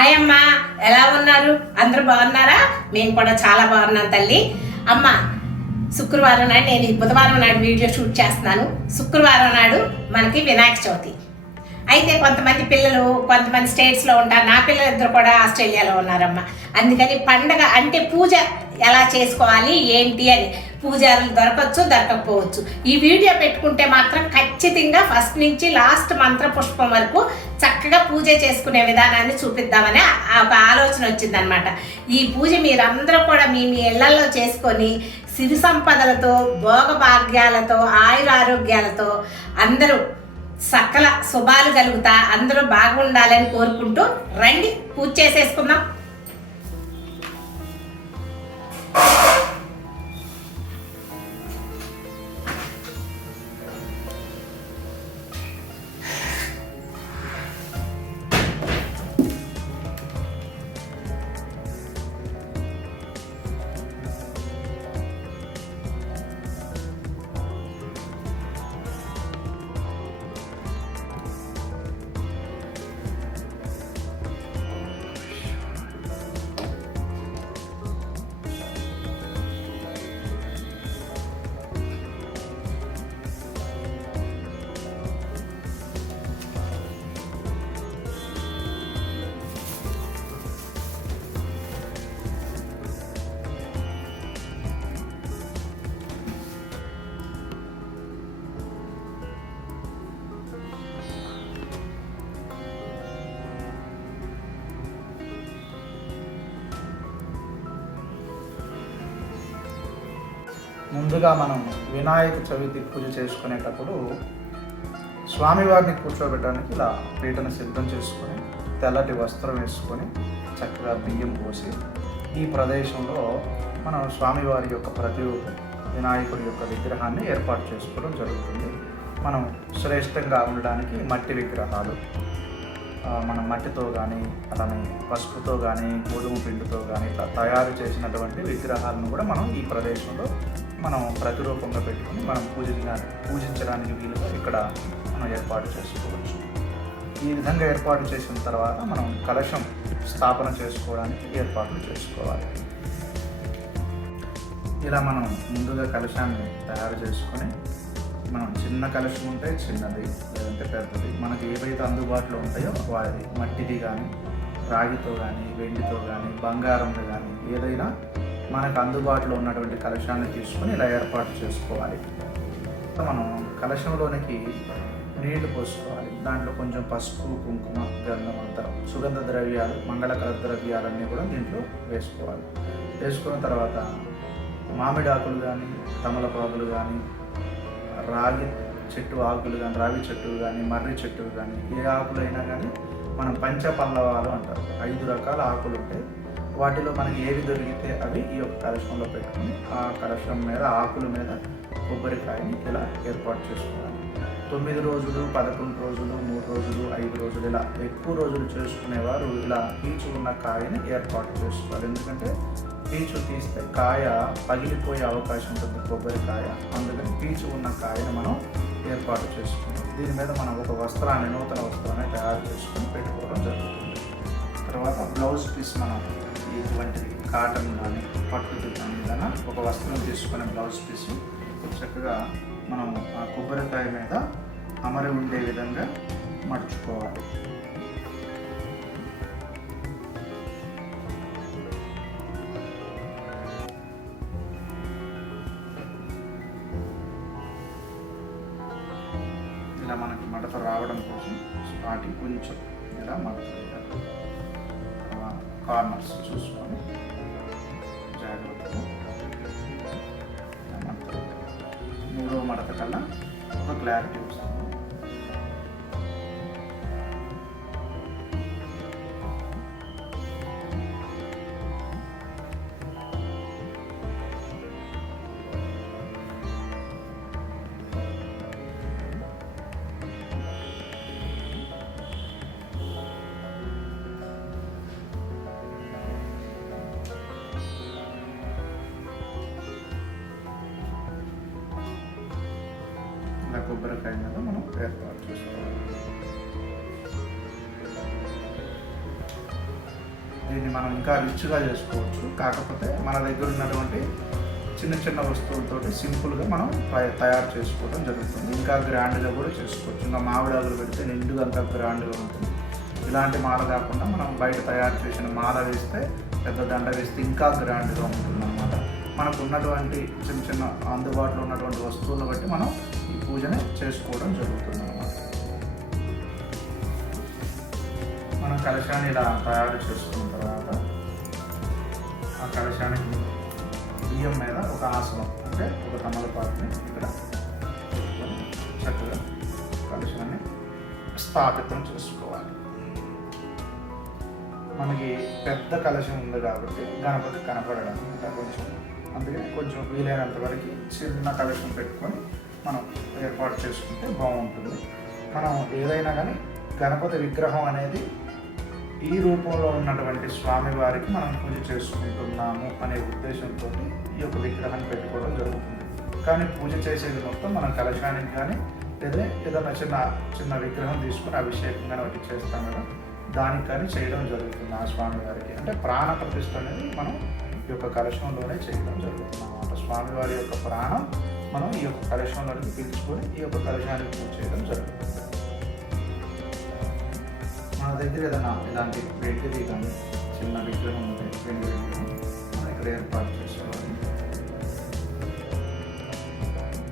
Hi అమ్మ, ఎలా ఉన్నారు? అందరూ బాగున్నారా? నేను కూడా చాలా బాగున్నాను తల్లి. అమ్మ, శుక్రవారం నాడు నేను బుధవారం నాడు వీడియో షూట్ చేస్తున్నాను. శుక్రవారం నాడు మనకి వినాయక చవితి. అయితే కొంతమంది స్టేట్స్లో ఉంటారు. నా పిల్లలిద్దరు కూడా ఆస్ట్రేలియాలో ఉన్నారమ్మ. అందుకని పండగ అంటే పూజ ఎలా చేసుకోవాలి ఏంటి అని పూజలు దొరకచ్చు, దొరకకపోవచ్చు. ఈ వీడియో పెట్టుకుంటే మాత్రం ఖచ్చితంగా ఫస్ట్ నుంచి లాస్ట్ మంత్ర పుష్పం వరకు చక్కగా పూజ చేసుకునే విధానాన్ని చూపిద్దామని ఒక ఆలోచన వచ్చిందనమాట. ఈ పూజ మీరందరూ కూడా మీ ఇళ్లలో చేసుకొని సిరి సంపదలతో, భోగభాగ్యాలతో, ఆయురారోగ్యాలతో అందరూ సకల శుభాలు కలుగుతా అందరూ బాగుండాలని కోరుకుంటూ రండి పూజ చేసేసుకుందాం. ముందుగా మనం వినాయక చవితి పూజ చేసుకునేటప్పుడు స్వామివారిని కూర్చోబెట్టడానికి ఇలా పీటను సిద్ధం చేసుకొని తెల్లటి వస్త్రం వేసుకొని చక్కగా బియ్యం పోసి ఈ ప్రదేశంలో మనం స్వామివారి యొక్క ప్రతిరూపం వినాయకుడి యొక్క విగ్రహాన్ని ఏర్పాటు చేసుకోవడం జరుగుతుంది. మనం శ్రేష్టంగా ఉండడానికి మట్టి విగ్రహాలు, మనం మట్టితో కానీ అలానే పసుపుతో కానీ గోధుమ పిండితో కానీ ఇట్లా తయారు చేసినటువంటి విగ్రహాలను కూడా మనం ఈ ప్రదేశంలో మనం ప్రతిరూపంగా పెట్టుకుని మనం పూజించడానికి వీలుగా ఇక్కడ మనం ఏర్పాటు చేసుకోవచ్చు. ఈ విధంగా ఏర్పాటు చేసిన తర్వాత మనం కలశం స్థాపన చేసుకోవడానికి ఏర్పాట్లు చేసుకోవాలి. ఇలా మనం ముందుగా కలశాన్ని తయారు చేసుకొని మనం చిన్న కలశం ఉంటే చిన్నది, లేదంటే పెద్దది, మనకి ఏవైతే అందుబాటులో ఉంటాయో వాటిది మట్టిది కానీ, రాగితో కానీ, వెండితో కానీ, బంగారంతో కానీ ఏదైనా మనకు అందుబాటులో ఉన్నటువంటి కలశాన్ని తీసుకొని ఇలా ఏర్పాటు చేసుకోవాలి. మనం కలశంలోనికి నీళ్లు పోసుకోవాలి. దాంట్లో కొంచెం పసుపు, కుంకుమ, గంధం అంతా సుగంధ ద్రవ్యాలు, మంగళకర ద్రవ్యాలన్నీ కూడా దీంట్లో వేసుకోవాలి. వేసుకున్న తర్వాత మామిడాకులు కానీ, తమలపాకులు కానీ, రాగి చెట్టు ఆకులు కానీ, రావి చెట్టు కానీ, మర్రి చెట్టు కానీ, ఏ ఆకులైనా కానీ మనం పంచపల్లవాలు అంటారు. 5 రకాల ఆకులు ఉంటాయి. వాటిలో మనకి ఏవి దొరికితే అవి ఈ యొక్క కలశంలో పెట్టుకుని ఆ కలశం మీద ఆకుల మీద కొబ్బరికాయని ఇలా ఏర్పాటు చేసుకోవాలి. 9 రోజులు, 11 రోజులు, 3 రోజులు, 5 రోజులు ఇలా ఎక్కువ రోజులు చేసుకునేవారు ఇలా పీచు ఉన్న కాయని ఏర్పాటు చేసుకోవాలి. ఎందుకంటే పీచు తీస్తే కాయ పగిలిపోయే అవకాశం ఉంటుంది, కొబ్బరికాయ. అందుకని పీచు ఉన్న కాయని మనం ఏర్పాటు చేసుకుంటాం. దీని మీద మనం ఒక నూతన వస్త్రాన్ని తయారు చేసుకొని పెట్టుకోవడం జరుగుతుంది. తర్వాత బ్లౌజ్ పీస్ మనం ఇటువంటివి కాటన్ కానీ, పట్టుది కానీ ఏదైనా ఒక వస్త్రం తీసుకునే బ్లౌజ్ పీసు చక్కగా మనం ఆ కొబ్బరికాయ మీద అమరి ఉండే విధంగా మడుచుకోవాలి. ఇలా మనకి మడత రావడం కోసం స్టార్టింగ్ కొంచెం ఇలా మడత కార్నర్స్ చూసుకొని జాగ్రత్తగా మడత. 3వ మడత కల్లా ఒక క్లారిటీ వస్తుంది. కొబ్బరికాయ మీద మనం ఏర్పాటు చేసుకోవాలి. దీన్ని మనం ఇంకా రిచ్గా చేసుకోవచ్చు. కాకపోతే మన దగ్గర ఉన్నటువంటి చిన్న చిన్న వస్తువులతోటి సింపుల్గా మనం తయారు చేసుకోవడం జరుగుతుంది. ఇంకా గ్రాండ్గా కూడా చేసుకోవచ్చు. ఇంకా మామిడాకులు పెడితే నిండుగా అంతా గ్రాండ్గా ఉంటుంది. ఇలాంటి మాల కాకుండా మనం బయట తయారు చేసిన మాల వేస్తే, పెద్ద దండ వేస్తే ఇంకా గ్రాండ్గా ఉంటుంది అన్నమాట. మనకు ఉన్నటువంటి చిన్న చిన్న అందుబాటులో ఉన్నటువంటి వస్తువులను బట్టి మనం ఈ పూజని చేసుకోవడం జరుగుతుంది అన్నమాట. మనం కలశాన్ని ఇలా తయారు చేసుకున్న తర్వాత ఆ కలశానికి బియ్యం మీద ఒక ఆసనం అంటే ఒక తమలపాకుని ఇక్కడ చక్కగా కలశాన్ని స్థాపితం చేసుకోవాలి. మనకి పెద్ద కలశం ఉంది కాబట్టి గణపతి కనపడడం కొంచెం, అందుకే కొంచెం వీలైనంత వరకు చిన్న కలశం పెట్టుకొని మనం ఏర్పాటు చేసుకుంటే బాగుంటుంది. మనం ఏదైనా కానీ గణపతి విగ్రహం అనేది ఈ రూపంలో ఉన్నటువంటి స్వామివారికి మనం పూజ చేసుకుంటున్నాము అనే ఉద్దేశంతో ఈ యొక్క విగ్రహాన్ని పెట్టుకోవడం జరుగుతుంది. కానీ పూజ చేసేది మొత్తం మనం కలశానికి కానీ లేదా ఏదైనా చిన్న విగ్రహం తీసుకుని అభిషేకం కానీ ఒకటి చేస్తాం కదా, దానికి కానీ చేయడం జరుగుతుంది ఆ స్వామివారికి. అంటే ప్రాణ ప్రతిష్ఠ అనేది మనం ఈ యొక్క కలశంలోనే చేయడం జరుగుతుంది అన్నమాట. స్వామివారి యొక్క ప్రాణం మనం ఈ యొక్క కలశంలోనికి పిలుచుకొని ఈ యొక్క కలశానికి పూజ చేయడం జరుగుతుంది. మన దగ్గర ఏదైనా ఇలాంటి వెండిది కానీ చిన్న విగ్రహం ఉంటే వెండి విగ్రహం మనం ఇక్కడ ఏర్పాటు చేసుకోవాలి.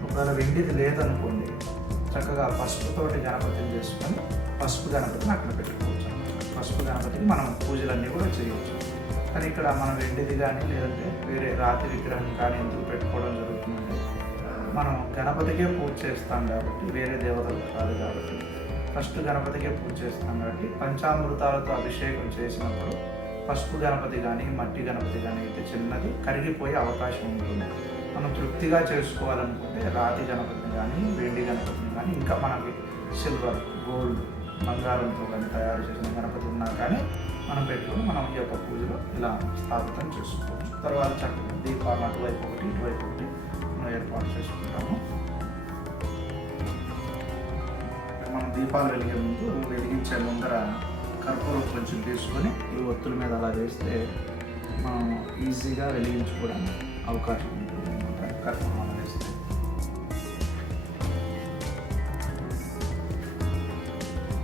ఒకవేళ వెండిది లేదనుకోండి, చక్కగా పసుపుతోటి గణపతిని చేసుకొని పసుపు గణపతిని అక్కడ పెట్టుకోవచ్చు. పసుపు గణపతికి మనం పూజలన్నీ కూడా చేయవచ్చు. కానీ ఇక్కడ మనం వెండిది కానీ లేదంటే వేరే రాతి విగ్రహం కానీ ఎందుకు పెట్టుకోవడం జరుగుతుందంటే, మనం గణపతికే పూజ చేస్తాం కాబట్టి, వేరే దేవతలు కాదు కాబట్టి ఫస్ట్ గణపతికే పూజ చేస్తాం కాబట్టి పంచామృతాలతో అభిషేకం చేసినప్పుడు పసుపు గణపతి కానీ మట్టి గణపతి కానీ అయితే చిన్నది కరిగిపోయే అవకాశం ఉంటుంది. మనం తృప్తిగా చేసుకోవాలనుకుంటే రాతి గణపతిని కానీ వెండి గణపతిని కానీ ఇంకా మనకి సిల్వర్, గోల్డ్, బంగారంతో కానీ తయారు చేసిన గణపతి ఉన్నా కానీ మనం పెట్టుకుని మనం ఈ యొక్క పూజలో ఇలా స్థాపితం చేసుకోవచ్చు. తర్వాత చక్కగా దీపాలు అటువైపు ఒకటి ఇటువైపు ఒకటి మనం ఏర్పాటు చేసుకుంటాము. మనం దీపాలు వెలిగించే ముందర కర్పూరం కొంచెం తీసుకొని ఈ ఒత్తుల మీద అలా వేస్తే మనం ఈజీగా వెలిగించుకోవడానికి అవకాశం ఉంటుంది అన్నమాట. కర్పూరం అలా వేస్తే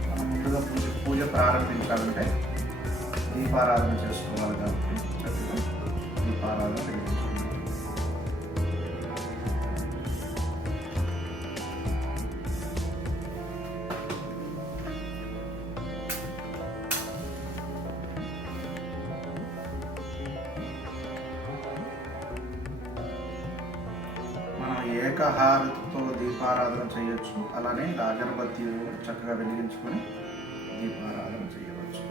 మనం ముందుగా పూజ ప్రారంభించాలంటే దీపారాధన చేసుకోవాలి కాబట్టి చక్కగా దీపారాధన వెలిగించుకుంటాం. ఏకహారతితో దీపారాధన చేయొచ్చు. అలానే అగరబత్తి చక్కగా వెలిగించుకొని దీపారాధన చేయవచ్చు.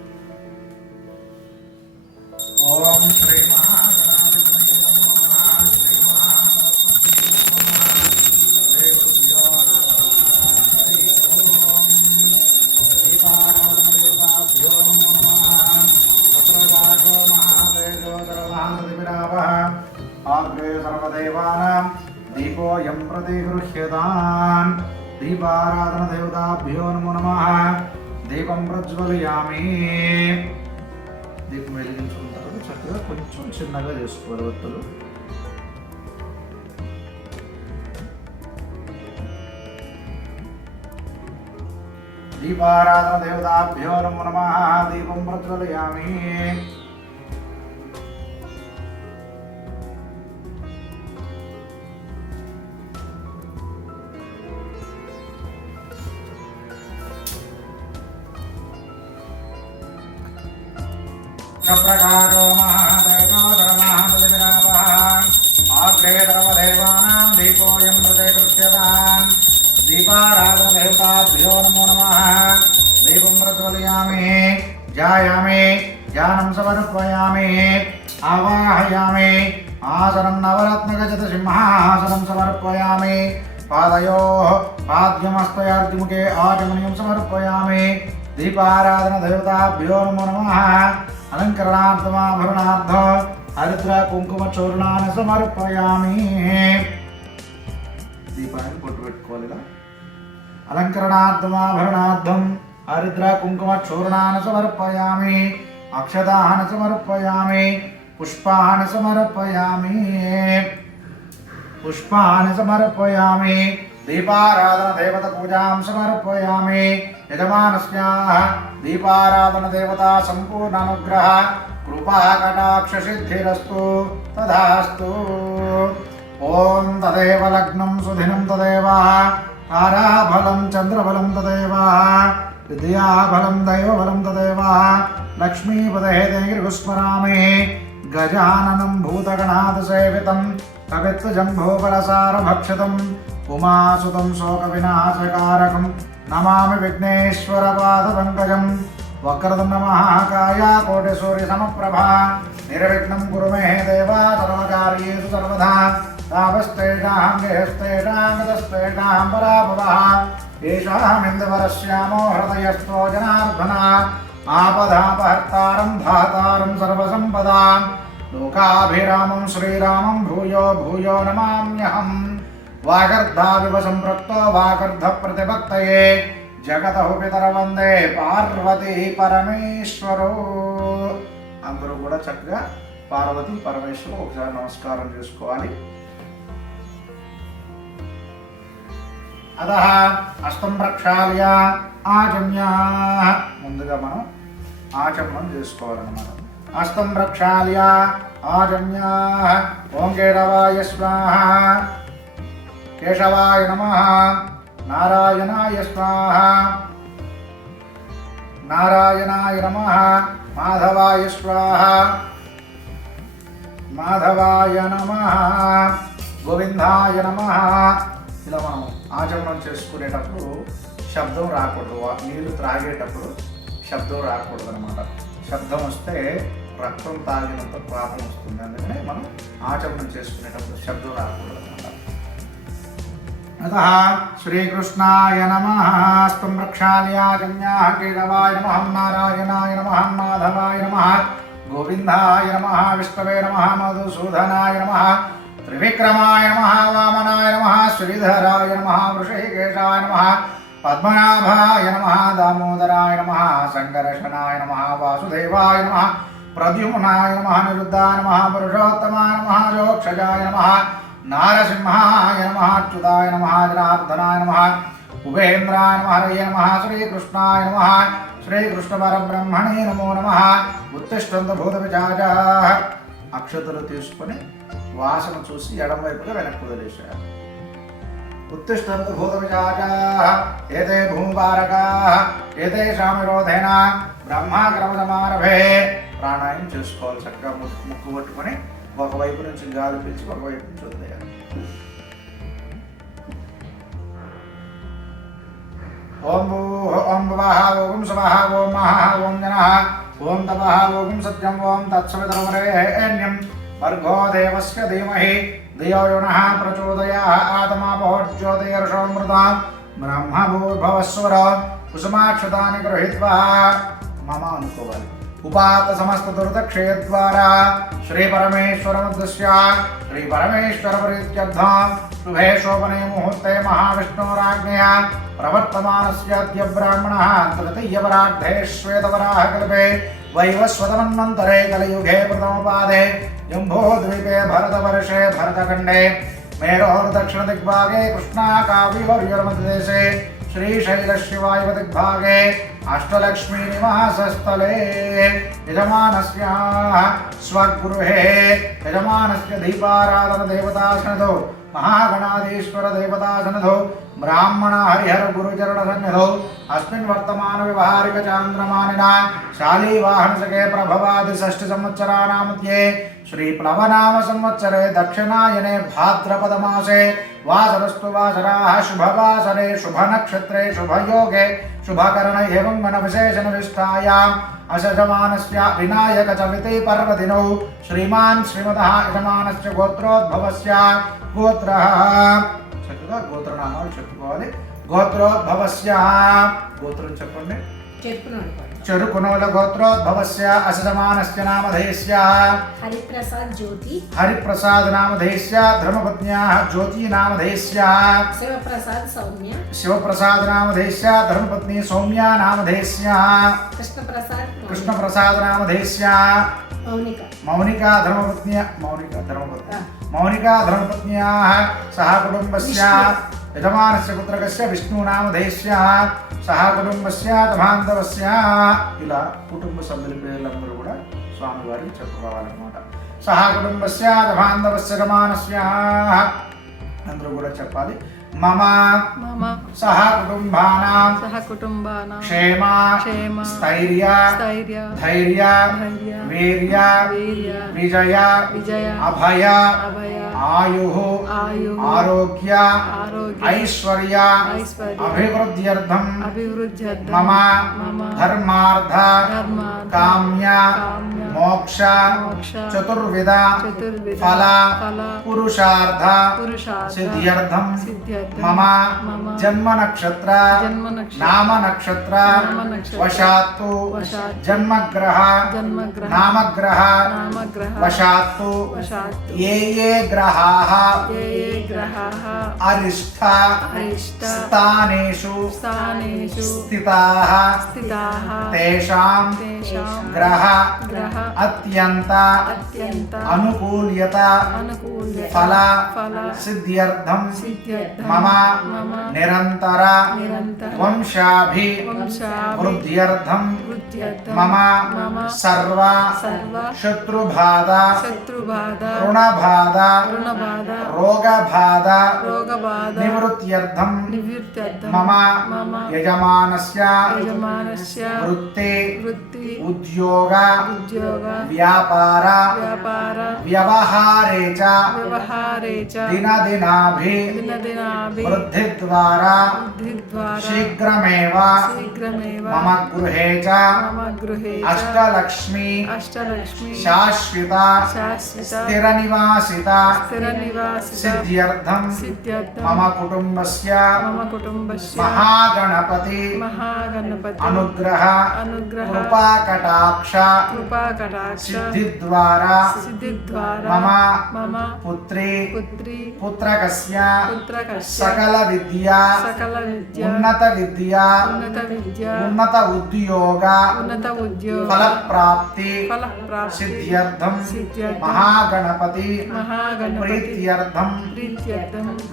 ఓం శ్రీ మహాగణాధిపతయే నమః. శ్రీ మహాసరస్వతీ నమః. దేవృభ్యో నమః. హరి ఓం. దీపారాధన దేవతాభ్యో నమో నమః. అప్రకాశో మహాతేజో సర్వాంతదివిరావః. ఆగ్రే సర్వదేవానాం దీపోయం ప్రతిగృహ్యతాన్. దీపారాధన దేవతాభ్యో నమో నమః. దీపం ప్రజ్వలయామి. దీపం వెలిగించుకున్న తర్వాత చక్కగా కొంచెం చిన్నగా చేసుకోవాలి ఒత్తులు. దీపారాధన దేవతాభ్యో నమో నమః. దీపం ప్రజ్వలయామి. ప్రకారో మహాదేవోధర్మః. ఆగ్రే సర్వదేవానాం దీపోయం ప్రతిగృహ్యతాన్. దీపారాధన దేవతాభ్యో నమో నమః. దీపం ప్రజ్వలయామి. ధ్యాయామి. ధ్యానం సమర్పయామి. ఆవాహయామి. ఆసనం నవరత్నగజత సింహాసనం సమర్పయామి. పాదయోః పాద్యమస్తయార్తిముఖే ఆచమనీయం సమర్పయామి. దీపారాధన దేవతాభ్యో నమో నమః. అలంకరణార్థమాభరణార్థం హరిద్ర కుంకుమ చూర్ణాన్ని సమర్పయామి. దీపానికి పొట్టు పెట్టుకోవాలిగా. అలంకరణార్థమాభరణార్థం హరిద్ర కుంకుమ చూర్ణాన్ని సమర్పయామి. అక్షతాని సమర్పయామి పుష్పాని సమర్పయామి దీపారాధన దేవత పూజాం సమర్పయామి యజమానస్యాః దీపారాధన దేవతా సంపూర్ణ అనుగ్రహ కృపా కటాక్ష సిద్ధిరస్తు తదాస్తు. ఓం తదేవ లగ్నం సుదినం తదేవ తారాబలం చంద్రబలం తదేవ విద్యాబలం దైవబలం తదేవ లక్ష్మీపదే దేగిరిస్మరామి గజాననం భూతగణాద సేవితం కవిత్వజంభోబలసారభక్షితం ఉమాసుతం శోక వినాశకారకం నమామి విఘ్నేశ్వర పాదపంకజం. వక్రతుండ మహాకాయ కోటి సూర్య సమప్రభ నిర్విఘ్నం కురు మే దేవ సర్వకార్యేషు సర్వదా. తాపస్తేషాం గేహస్తేషాం గతస్తేషాం పరాభవః ఏషామిందువరశ్యామో హృదయస్థో జనార్దన ఆపదాపహర్తారం ధాతారం సర్వసంపదాం లోకాభిరామం శ్రీరామం భూయో భూయో నమామ్యహం. వాగర్ధావివ సంపృక్తో వాగర్ధ ప్రతిభక్తయే జగతః పితర వందే పార్వతీ పరమేశ్వరో. అందరూ కూడా చక్కగా పార్వతీ పరమేశ్వరు ఒకసారి నమస్కారం చేసుకోవాలి. అతః హస్తం ప్రక్షాళ్య ఆచమ్య. ముందుగా మనం ఆచమనం చేసుకోవాలన్నమాట. హస్తం ప్రక్షాళ్య ఆచమ్య. ఓం కేశవాయ స్వాహ కేశవాయ నమః నారాయణాయ స్వాహ నారాయణాయ నమః మాధవాయ స్వాహ మాధవాయ నమః గోవిందాయ నమః. ఇలా మనం ఆచమనం చేసుకునేటప్పుడు శబ్దం రాకూడదు. నీళ్లు త్రాగేటప్పుడు శబ్దం రాకూడదు అనమాట. శబ్దం వస్తే రక్తం తాగినంత పాపం వస్తుంది. అందుకనే మనం ఆచమనం చేసుకునేటప్పుడు శబ్దం రాకూడదు అనమాట. అతః శ్రీకృష్ణాయ నమః హస్తం ప్రక్షాళ్య ఆచమ్యాః కేశవాయ నమః నారాయణాయ నమః మాధవాయ నమః గోవిందాయ నమః విష్ణవే నమః మధుసూదనాయ నమః త్రివిక్రమాయ నమః వామనాయ నమః శ్రీధరాయ నమః వృషికేశాయ నమః పద్మనాభాయ నమః దామోదరాయ నమః సంకర్షణాయ నమః వాసుదేవాయ నమః ప్రద్యుమ్నాయ నమః నిరుద్ధాయ నమః పురుషోత్తమాయ నమః జోక్షజాయ నమః నారసింహాయ నమః అచ్యుతాయ నమః జనార్దనాయ నమః ఉపేంద్రాయ నమః హరయే నమః శ్రీకృష్ణాయ నమః శ్రీకృష్ణ పరబ్రహ్మణే నమో నమః. ఉత్తిష్టంతు భూత పిశాచాః. అక్షతలు తీసుకొని వాసన చూసి ఎడమవైపుగా వెనక్కి వదిలేశారు. ఉత్తిష్టంతు భూత పిశాచాః ఏతే భూమిపారకాః ఏతేషాం విరోధేన బ్రహ్మాక్రమ సమారభే. ప్రాణాయామం చేసుకోవాలి. చక్కగా ముక్కు పట్టుకొని ఒకవైపు నుంచి గాలి పీల్చి ఒకవైపు నుంచి వదిలేయాలి. ఓం భూః ఓం భువః ఓం స్వః ఓం మహః ఓం జనః ఓం తపః ఓం సత్యం ఓం తత్సవితుర్వరేణ్యం భర్గో దేవస్య ధీమహి ధియో యో నః ప్రచోదయాత్. ఆత్మాపో జ్యోతిర్షోమృతాం బ్రహ్మభూర్భవస్వర కుసుమాక్షతాని గృహీత్వా మమ అనుకోవాలి. ఉపాత సమస్త దుర్దక్షేద్వారా శ్రీ పరమేశ్వరముద్దిశ్య శ్రీ పరమేశ్వర ప్రీత్యర్థం శుభే శోభనే ముహూర్తే మహావిష్ణోరాజ్ఞయా ప్రవర్తమానస్యాద్య బ్రాహ్మణః తృతీయవరాఢ్ఢే శ్వేతవరాహకల్పే వైవస్వతమన్వంతరే కలియుగే ప్రథమపాదే జంబోద్వీపే భరతవర్షే భరతఖण्डे మేరోర్దక్షిణదిగ్భాగే కృష్ణాకావ్యవర్యుర్మధ్యదేశే శ్రీశైలశివాయువదిగ్భాగే అష్టలక్ష్మీనివాసస్థలే యజమానస్యాః స్వగృహే యజమానస్య దీపారాధన దేవతాసనదో మహాగణాధీశ్వర దేవతాసనదో బ్రాహ్మణ హరిహర గురుచరణ సన్నిధౌ అస్మిన్ వర్తమాన వ్యవహారిక చాంద్రమానినా శాలీవాహనసకే ప్రభవాది షష్ఠి సంవత్సరాణాం మధ్యే శ్రీ ప్లవనామ సంవత్సరే దక్షిణాయనే భాద్రపద మాసే వాసరస్తు వాసరాః శుభవాసరే శుభనక్షత్రే శుభయోగే శుభకరణ ఏవం మన విశేషణ విష్టాయాం అశజమానస్య వినాయక చవితి పర్వదినౌ శ్రీమాన్ శ్రీమతః యజమానస్య గోత్రోద్భవస్య గోత్రః. చక్కగా గోత్రనామాలు చెప్పుకోవాలి. గోత్రోద్భవస్య గోత్రం చెప్పండి. చెప్పుకున్నాను. చెరుకునోల గోత్రోద్భవస్య అసమానస్య నామధేయస్య హరిప్రసాద్ జ్యోతి హరిప్రసాద్ నామధేయస్య ధర్మపత్న్యాః జ్యోతి నామధేయస్య శివప్రసాద్ సౌమ్య శివప్రసాద్ నామధేయస్య ధర్మపత్ని సౌమ్య నామధేయస్య కృష్ణప్రసాద్ నామధేయస్య మౌనికా ధర్మపత్న్యాः సహ కుటుంబస్య యజమానస్య పుత్రకస్య విష్ణు నామధేయస్య సహ కుటుంబస్య తమాంతవస్య. ఇలా కుటుంబ సభ్యుల పేర్లందరూ కూడా స్వామివారికి చెప్పుకోవాలన్నమాట. సహ కుటుంబస్య తమాంతవస్య యజమానస్య అందరూ కూడా చెప్పాలి. మమ సహ కుటుంబానాం క్షేమ స్థైర్య ధైర్య వీర్య విజయ అభయ ఆయుః ఆరోగ్య ఐశ్వర్య అభివృద్ధ్యర్థం మమ ధర్మార్థ కామ్య మోక్ష చతుర్విధ ఫల పురుషార్థ సిద్ధ్యర్థం మమ జన్మ నక్షత్ర నామ నక్షత్ర వశాత్తు జన్మగ్రహ నామగ్రహ వశాత్తు ఏ ఏ గ్రహాః అరిష్ట స్థానేషు స్థితాః తేషాం గ్రహ అత్యంత అనుకూల్యత ఫల సిద్ధ్యర్థం మమ నిరంతర వంశాభివృద్ధ్యర్థం మమ సర్వ శత్రుబాధ రుణబాధ రోగబాధ నివృత్త్యర్థం మమ యజమానస్య వృత్తి ఉద్యోగ వ్యాపార వ్యవహారే చ దినదినాభి వృద్ధి ద్వారా శీఘ్రమేవ మమ గృహే చ అష్టలక్ష్మి శాశ్వత స్థిర నివాసిత సిద్ధ్యర్థం మమ కుటుంబస్య మహాగణపతి అనుగ్రహ కృపాకటాక్ష సిద్ధి ద్వారా మమ పుత్రి పుత్రకస్య సకల విద్యా ఉన్నత విద్యా ఉన్నత ఉద్యోగ ఫలప్రాప్తి సిద్ధ్యర్థం మహాగణపతి ప్రీత్యర్థం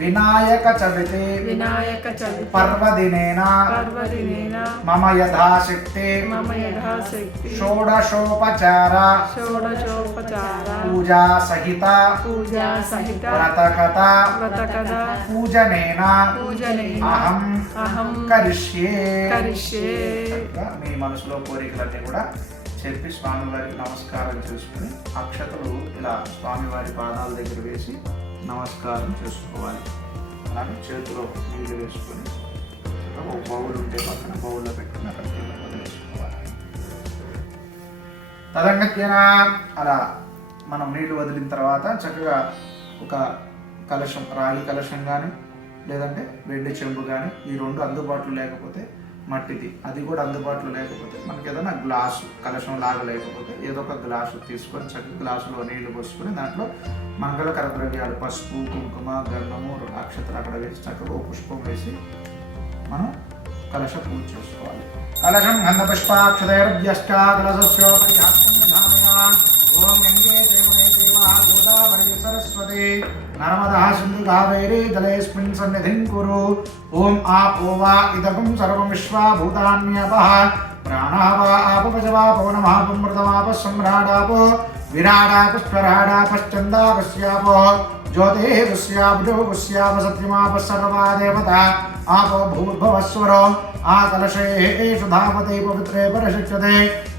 వినాయక చవితి పర్వదినేన మమ యథాశక్తి షోడశోపచార పూజా సహిత వ్రతకథ పూజనేన అహం కరిష్యే. మీ మనసులో కోరికలన్నీ కూడా చెప్పి స్వామివారికి నమస్కారం చేసుకుని అక్షతలు ఇలా స్వామివారి పాదాల దగ్గర వేసి నమస్కారం చేసుకోవాలి. అలాగే చేతిలో నీళ్ళు వేసుకొని బౌల్ ఉంటే పక్కన బౌల్లో పెట్టుకుని అక్కడ కింద వదిలేసుకోవాలి. తదంగత్యన అలా మనం నీళ్లు వదిలిన తర్వాత చక్కగా ఒక కలశం, రాగి కలశం కానీ లేదంటే వెండి చెంబు కానీ, ఈ రెండు అందుబాటులో లేకపోతే మట్టిది, అది కూడా అందుబాటులో లేకపోతే మనకి ఏదైనా గ్లాసు కలశం లాగా లేకపోతే ఏదో ఒక గ్లాసు తీసుకొని చక్కగా గ్లాసులో నీళ్లు పోసుకొని దాంట్లో మంగళకర ద్రవ్యాలు పసుపు కుంకుమ గంధము అక్షతలు అక్కడ వేసి చక్కగా ఒక పుష్పం వేసి మనం కలశ పూజ చేసుకోవాలి. కలశం గంధ పుష్పాక్షతైర్భ్యష్టాకలశస్యోపరి హస్తం నిధానయా. ఓం గంగే దేవనే దేవా గోదావరి సరస్వతి నర్మదా సింధు కావేరీ జలేస్మిన్ సన్నిధిం కురు. ఓం ఆపో వా ఇదగం సర్వం విశ్వా భూతాన్యపః ప్రాణः వా ఆపవజవా పవనమాపమృతమాప సమ్రాడాపో విరాడాపస్వరాడాపశ్చందాపస్యాపో జ్యోతిర్స్యాపజోగుస్యాప సత్యమాప సర్వా దేవతా आपो भूर्भुवस्वरो आकलशेषु धावते पवित्रे परिशिच्यते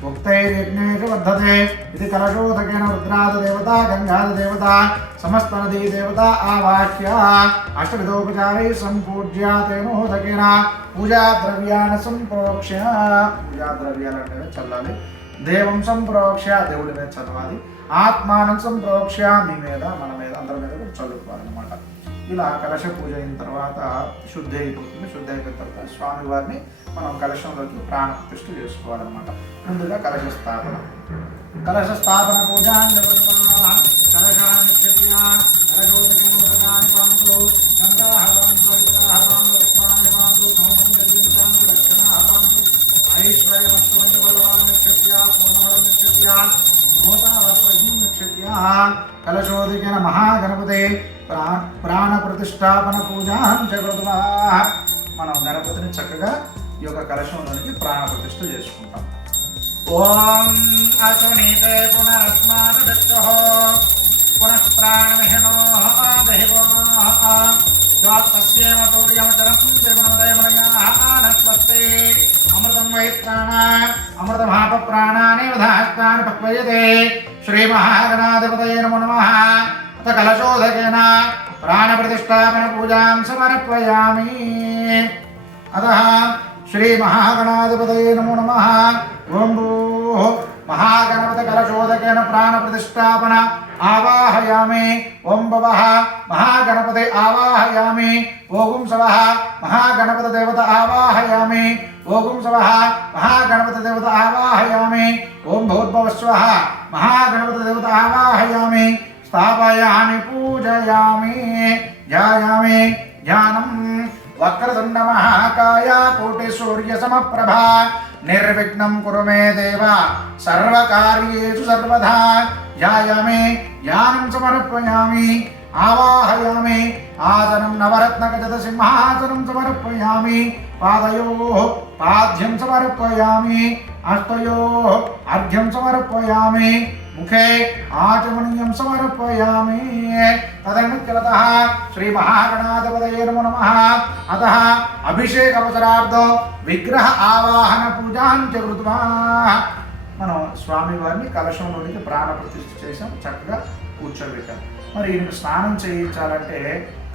उक्तैर्यज्ञेषु वर्धते इति कलशोदकेन रुद्राददेवता गङ्गाददेवता समस्तनदीदेवता आवाह्य अष्टविधोपचारैः सम्पूज्य तेनोदकेन पूजाद्रव्यान् सम्प्रोक्ष्य पूजाद्रव्यालन्टे चल्लाలి దేవం సంప్రోక్ష దేవుడి మీద చదవాలి ఆత్మానం సంప్రోక్ష మీ మీద మన మీద అందరి మీద చల్లుకోవాలన్నమాట. ఇలా కలశ పూజ అయిన తర్వాత శుద్ధి అయిపోతుంది. శుద్ధి అయిపోయిన తర్వాత స్వామివారిని మనం కలశంలోకి ప్రాణప్రతిష్ఠ చేసుకోవాలన్నమాట. ముందుగా కలశ స్థాపన. కలశ స్థాపన పూజ కలశాన్ని కలశోదకాన్ని పాంతులు గంగాహవాంతులు పుష్పాన్ని పాంతు సౌమందర్యంతాంతు దక్షిణాహవాంతు ఐశ్వర్యమస్తు వంటవల్లవాన్ నిక్షత్య పూర్ణఫలం నిక్షత్య నూతనవస్త్రజ్ఞం నిక్షత్య కలశోదకేన మహాగణపతే ప్రాణప్రతిష్టాపన పూజాం జగృత్వా. మనం గణపతిని చక్కగా ఈ యొక్క కలశంలోనికి ప్రాణప్రతిష్ఠ చేసుకుంటాం. ఓం అసునీతే పునరస్మాత్ దక్షః పునః ప్రాణమిహినో దహివో జ్యోత్స్యేమ సూర్యమచరం దేవనోదయమనయానస్వస్తి అమృతం వై ప్రాణ అమృతమాప ప్రాణాని ఉదాహస్తాని పక్వయతే. శ్రీమహాగణాధిపతయే నమో నమః. అథ కలశోదకేన ప్రాణప్రతిష్ఠాపన పూజాం సమర్పయామి. అతః శ్రీమహాగణాధిపతయే నమో నమః. ఓం భూః మహాగణపతి కలశోదకేన ప్రాణప్రతిష్ఠాపన ఆవాహయామి. ఓం భవః మహాగణపతి ఆవాహయామి. ఓం సవః మహాగణపతి దేవత ఆవాహయామి. ఓం సవః మహాగణపతి దేవత ఆవాహయామి. ఓం భూర్భువస్వః మహాగణపతి దేవత ఆవాహయామి. స్థాపయామి పూజయామి ధ్యాయామి ధ్యానం. వక్రతుండ మహాకాయ కోటి సూర్య సమప్రభ నిర్విఘ్నం కురు మే దేవ సర్వకార్యేషు సర్వదా. ధ్యాయామి ధ్యానం సమర్పయామి. ఆవాహయామి. ఆసనం నవరత్నగజత సింహాసనం సమర్పయామి. పాదయోః పాద్యం సమర్పయామి. హస్తయోః అర్ఘ్యం సమర్పయామి. ముఖే ఆచమనీయం సమర్పయామి. తదనుచరతః శ్రీమహాగణాధిపతయే నమో నమః. అతః అభిషేక అవసరార్థం విగ్రహ ఆవాహన పూజాం చ కృత్వా. మనం స్వామివారిని కలశంలోనికి ప్రాణప్రతిష్ఠ చేసాం, చక్కగా కూర్చోబెట్టాం. మరి ఈయనకు స్నానం చేయించాలంటే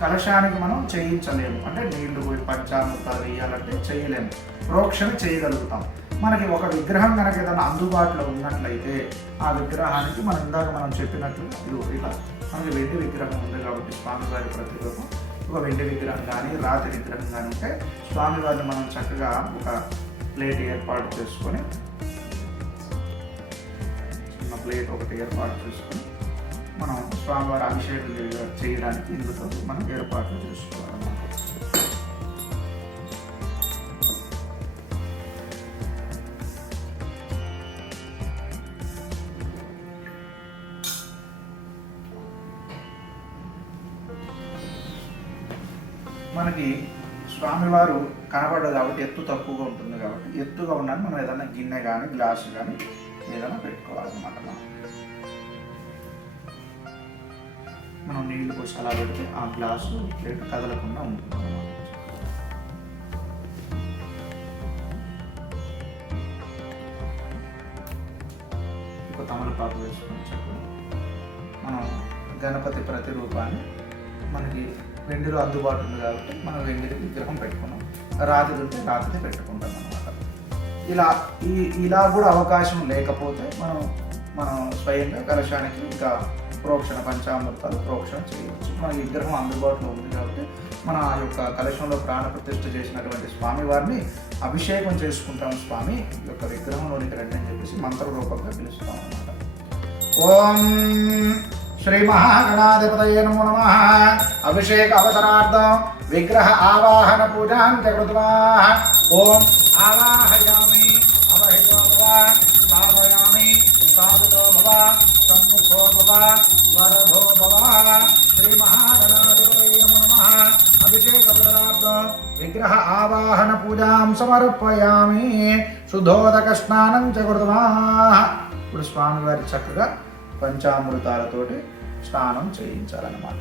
కలశానికి మనం చేయించలేము, అంటే నీళ్లు పోయి పంచామృతాలు వేయాలంటే చేయలేము. ప్రోక్షణ చేయగలుగుతాం. మనకి ఒక విగ్రహం కనుక ఏదైనా అందుబాటులో ఉన్నట్లయితే ఆ విగ్రహానికి మనం చెప్పినట్లు ఇలా మనకి వెండి విగ్రహం ఉంది కాబట్టి స్వామివారి ప్రతిరూపం ఒక వెండి విగ్రహం కానీ రాతి విగ్రహం కానీ ఉంటే స్వామివారిని మనం చక్కగా ఒక ప్లేట్ ఏర్పాటు చేసుకొని చిన్న ప్లేట్ ఒకటి ఏర్పాటు చేసుకొని మనం స్వామివారి అభిషేకం చేయడానికి ఇందులో మనం ఏర్పాట్లు చేసుకోవాలన్నమాట. మనకి స్వామివారు కనబడదు కాబట్టి ఎత్తు తక్కువగా ఉంటుంది కాబట్టి ఎత్తుగా ఉన్నాను మనం ఏదైనా గిన్నె కానీ గ్లాసు కానీ ఏదైనా పెట్టుకోవాలన్నమాట. మనం నీళ్ళు పోసి అలా పెడితే ఆ గ్లాసు ప్లేట్ కదలకుండా ఉంటుంది. ఒక తమలపాకు వేసుకొని చక్కగా మనం గణపతి ప్రతిరూపాన్ని మనకి వెండిలో అందుబాటు ఉంది కాబట్టి మనం వెండి విగ్రహం పెట్టుకున్నాం, రాతిది ఉంటే రాతిది పెట్టుకుంటాం అన్నమాట. ఇలా కూడా అవకాశం లేకపోతే మనం స్వయంగా కలశానికి ఇంకా ప్రోక్షణ పంచామృతాలు ప్రోక్షణ చేయవచ్చు. మన విగ్రహం అందుబాటులో ఉంది కాబట్టి మన ఆ యొక్క కలశంలో ప్రాణప్రతిష్ఠ చేసినటువంటి స్వామివారిని అభిషేకం చేసుకుంటాం. స్వామి యొక్క విగ్రహంలోనికి రండి అని చెప్పేసి మంత్రరూపంగా పిలుస్తాం అన్నమాట. ఓం శ్రీ మహాగణాధిపతయే నమో నమః. అభిషేక అవసరార్థం విగ్రహ ఆవాహన పూజాం చ కృత్వా. ఓం ఆవాహయామి అవహితో భవ స్థాపయామి సాధుతో భవ సమ్ముఖో భవ వరదో భవ. శ్రీ మహాగణాధిపతయే నమో నమః. అభిషేక అవసరార్థం విగ్రహ ఆవాహన పూజాం సమర్పయామి. శుద్ధోదక స్నానం చ కృత్వా. ఇప్పుడు స్వామివారి చక్కగా పంచామృతాలతోటి స్నానం చేయించాలన్నమాట.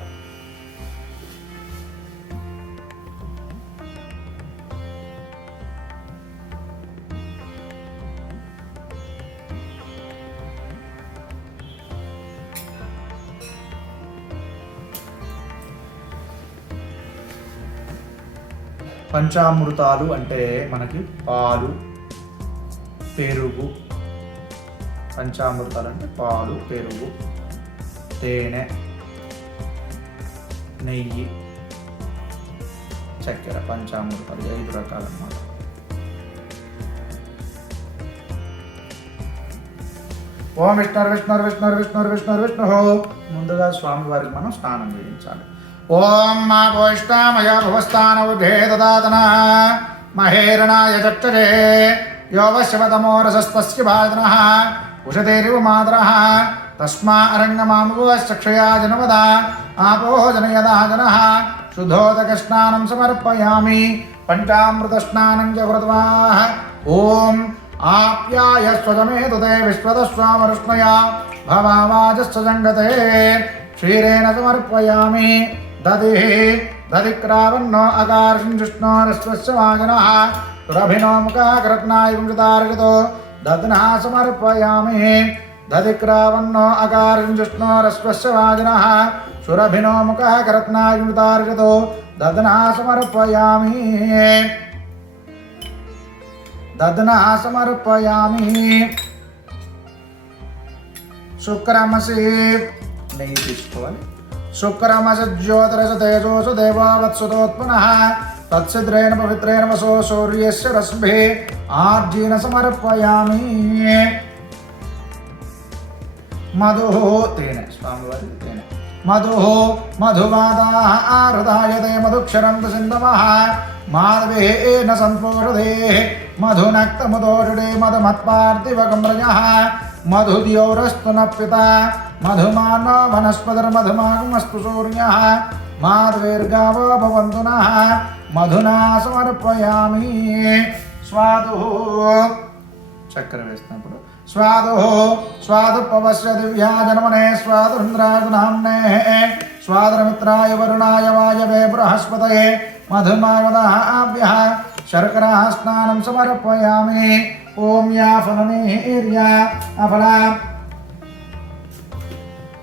పంచామృతాలు అంటే మనకి పాలు, పెరుగు. పంచామృతాలు అంటే పాలు, పెరుగు, తేనె, నెయ్యి, చక్కెర పంచామృతాలు 5 రకాలు అన్నమాట. ఓం విష్ణుర్ విష్ణుర్ విష్ణుర్ విష్ణుర్ విష్ణుర్ విష్ణు. ముందుగా స్వామివారికి మనం స్నానం చేయించాలి. ఓం మా పోష్టామయ భువస్థానౌఢే దదాతన మహేరణాయ చక్షరే యోవశివతమోరసస్తస్య భాజనః ఉషతేరివ మాతరః తస్మా అరంగమామువశ్చక్షయా జనవద ఆపో జనయదా జనః శుద్ధోదకస్నానం సమర్పయామి పంచామృతస్నానం చ కృత్వాః. ఓం ఆప్యాయ స్వజమేతుతే విశ్వతస్వామరుష్ణయా భవావాజస్వ సంగతే క్షీరేణ సమర్పయామి. దధిక్రావన్నో అకార్షం జిష్ణోరస్వస్య వాజనః సురభినో ముఖాకరత్నాయ వింశతార్గతో దధ్నా సమర్పయామి. దధిక్రావన్నో అకార్షం జిష్ణోరస్వస్య వాజనః సురభినో ముఖాకరత్నాయ వింశతార్గతో దధ్నా సమర్పయామి. దధ్నా సమర్పయామి. శుక్రమసి నెయ్యి తీసుకోవాలి. శుక్రమసి జ్యోతిరస తేజోసు దేవావత్సుతోత్మనః తత్సిద్రేణ పవిత్రేణ వసో సూర్యస్య రశ్మిః ఆర్జీన సమర్పయామి. మధుః తేనె స్వామివారి తేనె. మధుః మధువాదాః ఆహృదాయతే మధుక్షరం సింధమః మాధవేన సంపూర్ణదే మధునక్తముదోషుడే మధుమత్పార్థివగమ్రజః మధుద్యోరస్తు న పిత మధుమానో వనస్పతిర్మధుమాగమస్తు సూర్యః మాధవేర్గావో భవంతు నః మధునా సమర్పయామి. స్వాదుః చక్కెర వేసినప్పుడు స్వాదుః స్వాదుపవస్య దివ్యా జన్మనే స్వాదుంద్రాగుణామ్నే స్వాదురమిత్రాయ వరుణాయ వాయవే బృహస్పతయే మధుమాగదాభ్యః శర్కరా స్నానం సమర్పయామి. ఓం యా ఫలనేర్యా అఫల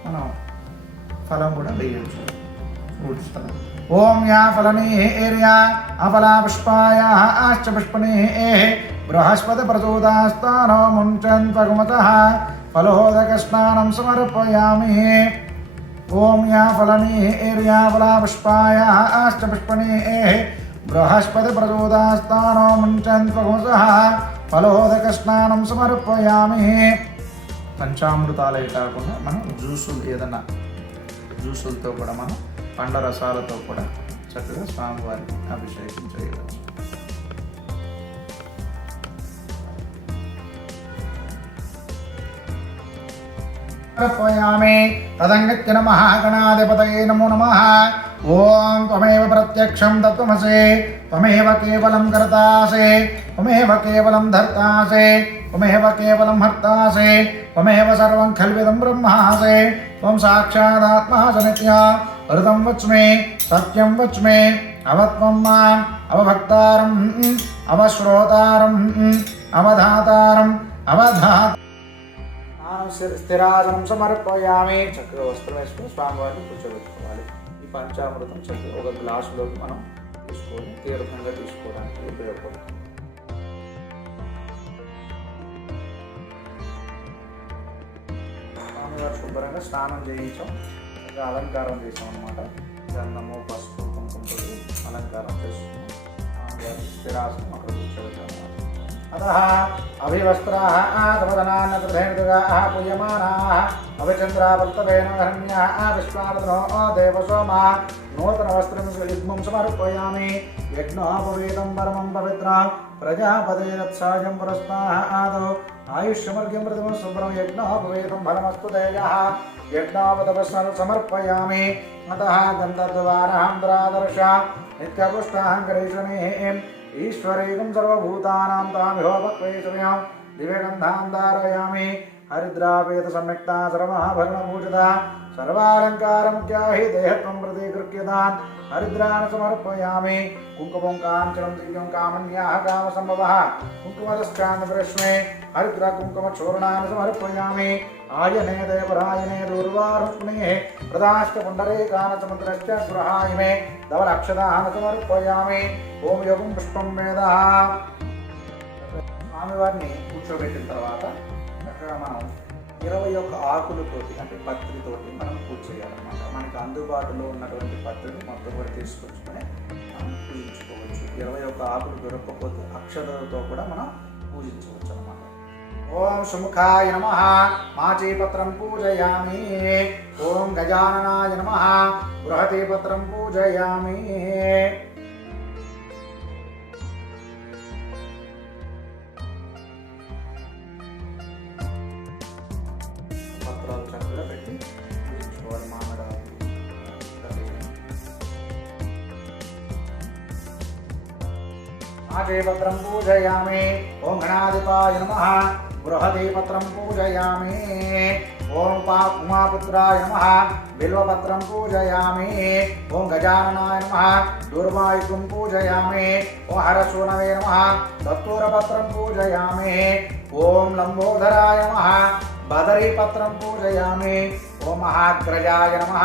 మనం ఫలం కూడా వేయచ్చు ఫ్రూట్స్ ఫలం. ఓం యా ఫలనేర్యా అఫలా పుష్పాయాః ఆశ్చ పుష్పనేః బృహస్పతి ప్రచోదాస్తానో ముంచన్ పగుమతః ఫలోదక స్నానం సమర్పయామి. ఓం యా ఫలనేర్యా ఫలా పుష్పాయాః ఆశ్చ పుష్పనేః బృహస్పతి ప్రచోదాస్తానో ముంచన్ పగుమతః ఫలోదక స్నానం సమర్పయామి. పంచామృతాలే కాకుండా మనం జ్యూసులు ఏదైనా జ్యూసులతో కూడా మనం పండ్ల రసాలతో కూడా చక్కగా స్వామివారికి అభిషేకం చేయవచ్చు. సమర్పయామి. తదంగత్య నమః గణాధిపతయే నమో నమః. ఓం త్వమేవ ప్రత్యక్షం తత్వమసి త్వమేవ కేవలం కర్తాసి త్వమేవ కేవలం ధర్తాసి త్వమేవ కేవలం హర్తాసి త్వమేవ సర్వం ఖల్విదం బ్రహ్మాసి త్వం సాక్షాదాత్మాసి నిత్యా ఋతం వచ్మి సత్యం వచ్మి అవత్వం మాం అవభక్తారం అవశ్రోతారం అవధాతారం అవధాత. స్థిరాసనం సమర్పయామి. చక్కగా వస్త్రం వేసుకుని స్వామివారిని కూర్చోబెట్టుకోవాలి. ఈ పంచామృతం చక్కగా ఒక గ్లాసులోకి మనం తీసుకొని తీర్థంగా తీసుకోవడానికి ఉపయోగపడుతుంది. స్వామివారు శుభ్రంగా స్నానం చేయించాం, ఇంకా అలంకారం చేసాం అన్నమాట. గంధము పసుపు కుంకుమతో అలంకారం చేసుకున్నాం. స్వామివారి స్థిరాసనం అక్కడ కూర్చోబెట్టాం. అతః అభివస్త్రాः ఆతమదనాన్న త్రిధేనుగాः పూయమానాः అవిచంద్రావర్తవేన హరణ్యాः విశ్వానదో దేవసోమా నూతన వస్త్రం యుగ్మం సమర్పయామి. యజ్ఞోపవేదం పరమం పవిత్రం ప్రజాపతిరత్సాయం పురస్తాః ఆదౌ ఆయుష్యమర్ఘ్యం ప్రథమం శుభ్రం యజ్ఞోపవేదం ఫలమస్తు తేజః యజ్ఞోపతపస్సు సమర్పయామి. అతః గంధద్వారాంధ్రాదర్శ నిత్యపుష్టాహంకరేషణే ఈశ్వరేకం సర్వభూతానాం తామిహోపక్వేశమ్యాం దివ్యగంధాం ధారయామి. హరిద్రాపేత సంయుక్తా సర్వభరణభూషిత సర్వాలంకారముఖ్యా హి దేహత్వం ప్రతిగృహ్యతాన్ హరిద్రాన్ సమర్పయామి. కుంకుమం కాంచనం దివ్యం కామన్యాః కామసంభవః కుంకుమదస్కాంతరశ్మే హరిద్ర కుంకుమచూర్ణాన్ని సమర్పయామి. ఆయనే దేవరాయనే దూర్వారుష్ణే ప్రదాశ్చ పుండరీకాన సముద్రశ్చ గృహాయమే ధవలక్షదాన సమర్పయామి. ఓం యోగం పుష్పం వేద. స్వామివారిని కూర్చోబెట్టిన తర్వాత చక్కగా మనం 21 ఆకులతోటి అంటే పత్రితోటి మనం పూజ చేయాలన్నమాట. మనకి అందుబాటులో ఉన్నటువంటి పత్రిని మొత్తం కూడా తీసుకొచ్చుకొని మనం పూజించుకోవచ్చు. 21 ఆకులు దొరకకపోతే అక్షతలతో కూడా మనం పూజించవచ్చు అన్నమాట. ఓం సుముఖాయ నమః మాచీపత్రం పూజయామి. ఓం గజాననాయ నమః బృహతీపత్రం పూజయామి. పత్రాలు చక్కగా పెట్టి పూజించుకోవాలి. మామిడాకు మాచీపత్రం పూజయామి. ఓం గణాధిపాయ నమః బృహదీపత్రం పూజయామి. ఓం ఉమాపుత్రాయ నమః బిల్వపత్రం పూజయామి. ఓం గజాననాయ నమః దూర్వాయుకం పూజయామి. ఓం హరశూనవే నమః దత్తూరపత్రం పూజయామి. ఓం లంబోదరాయ నమః బదరీపత్రం పూజయామి. ఓం మహాగ్రజాయ నమః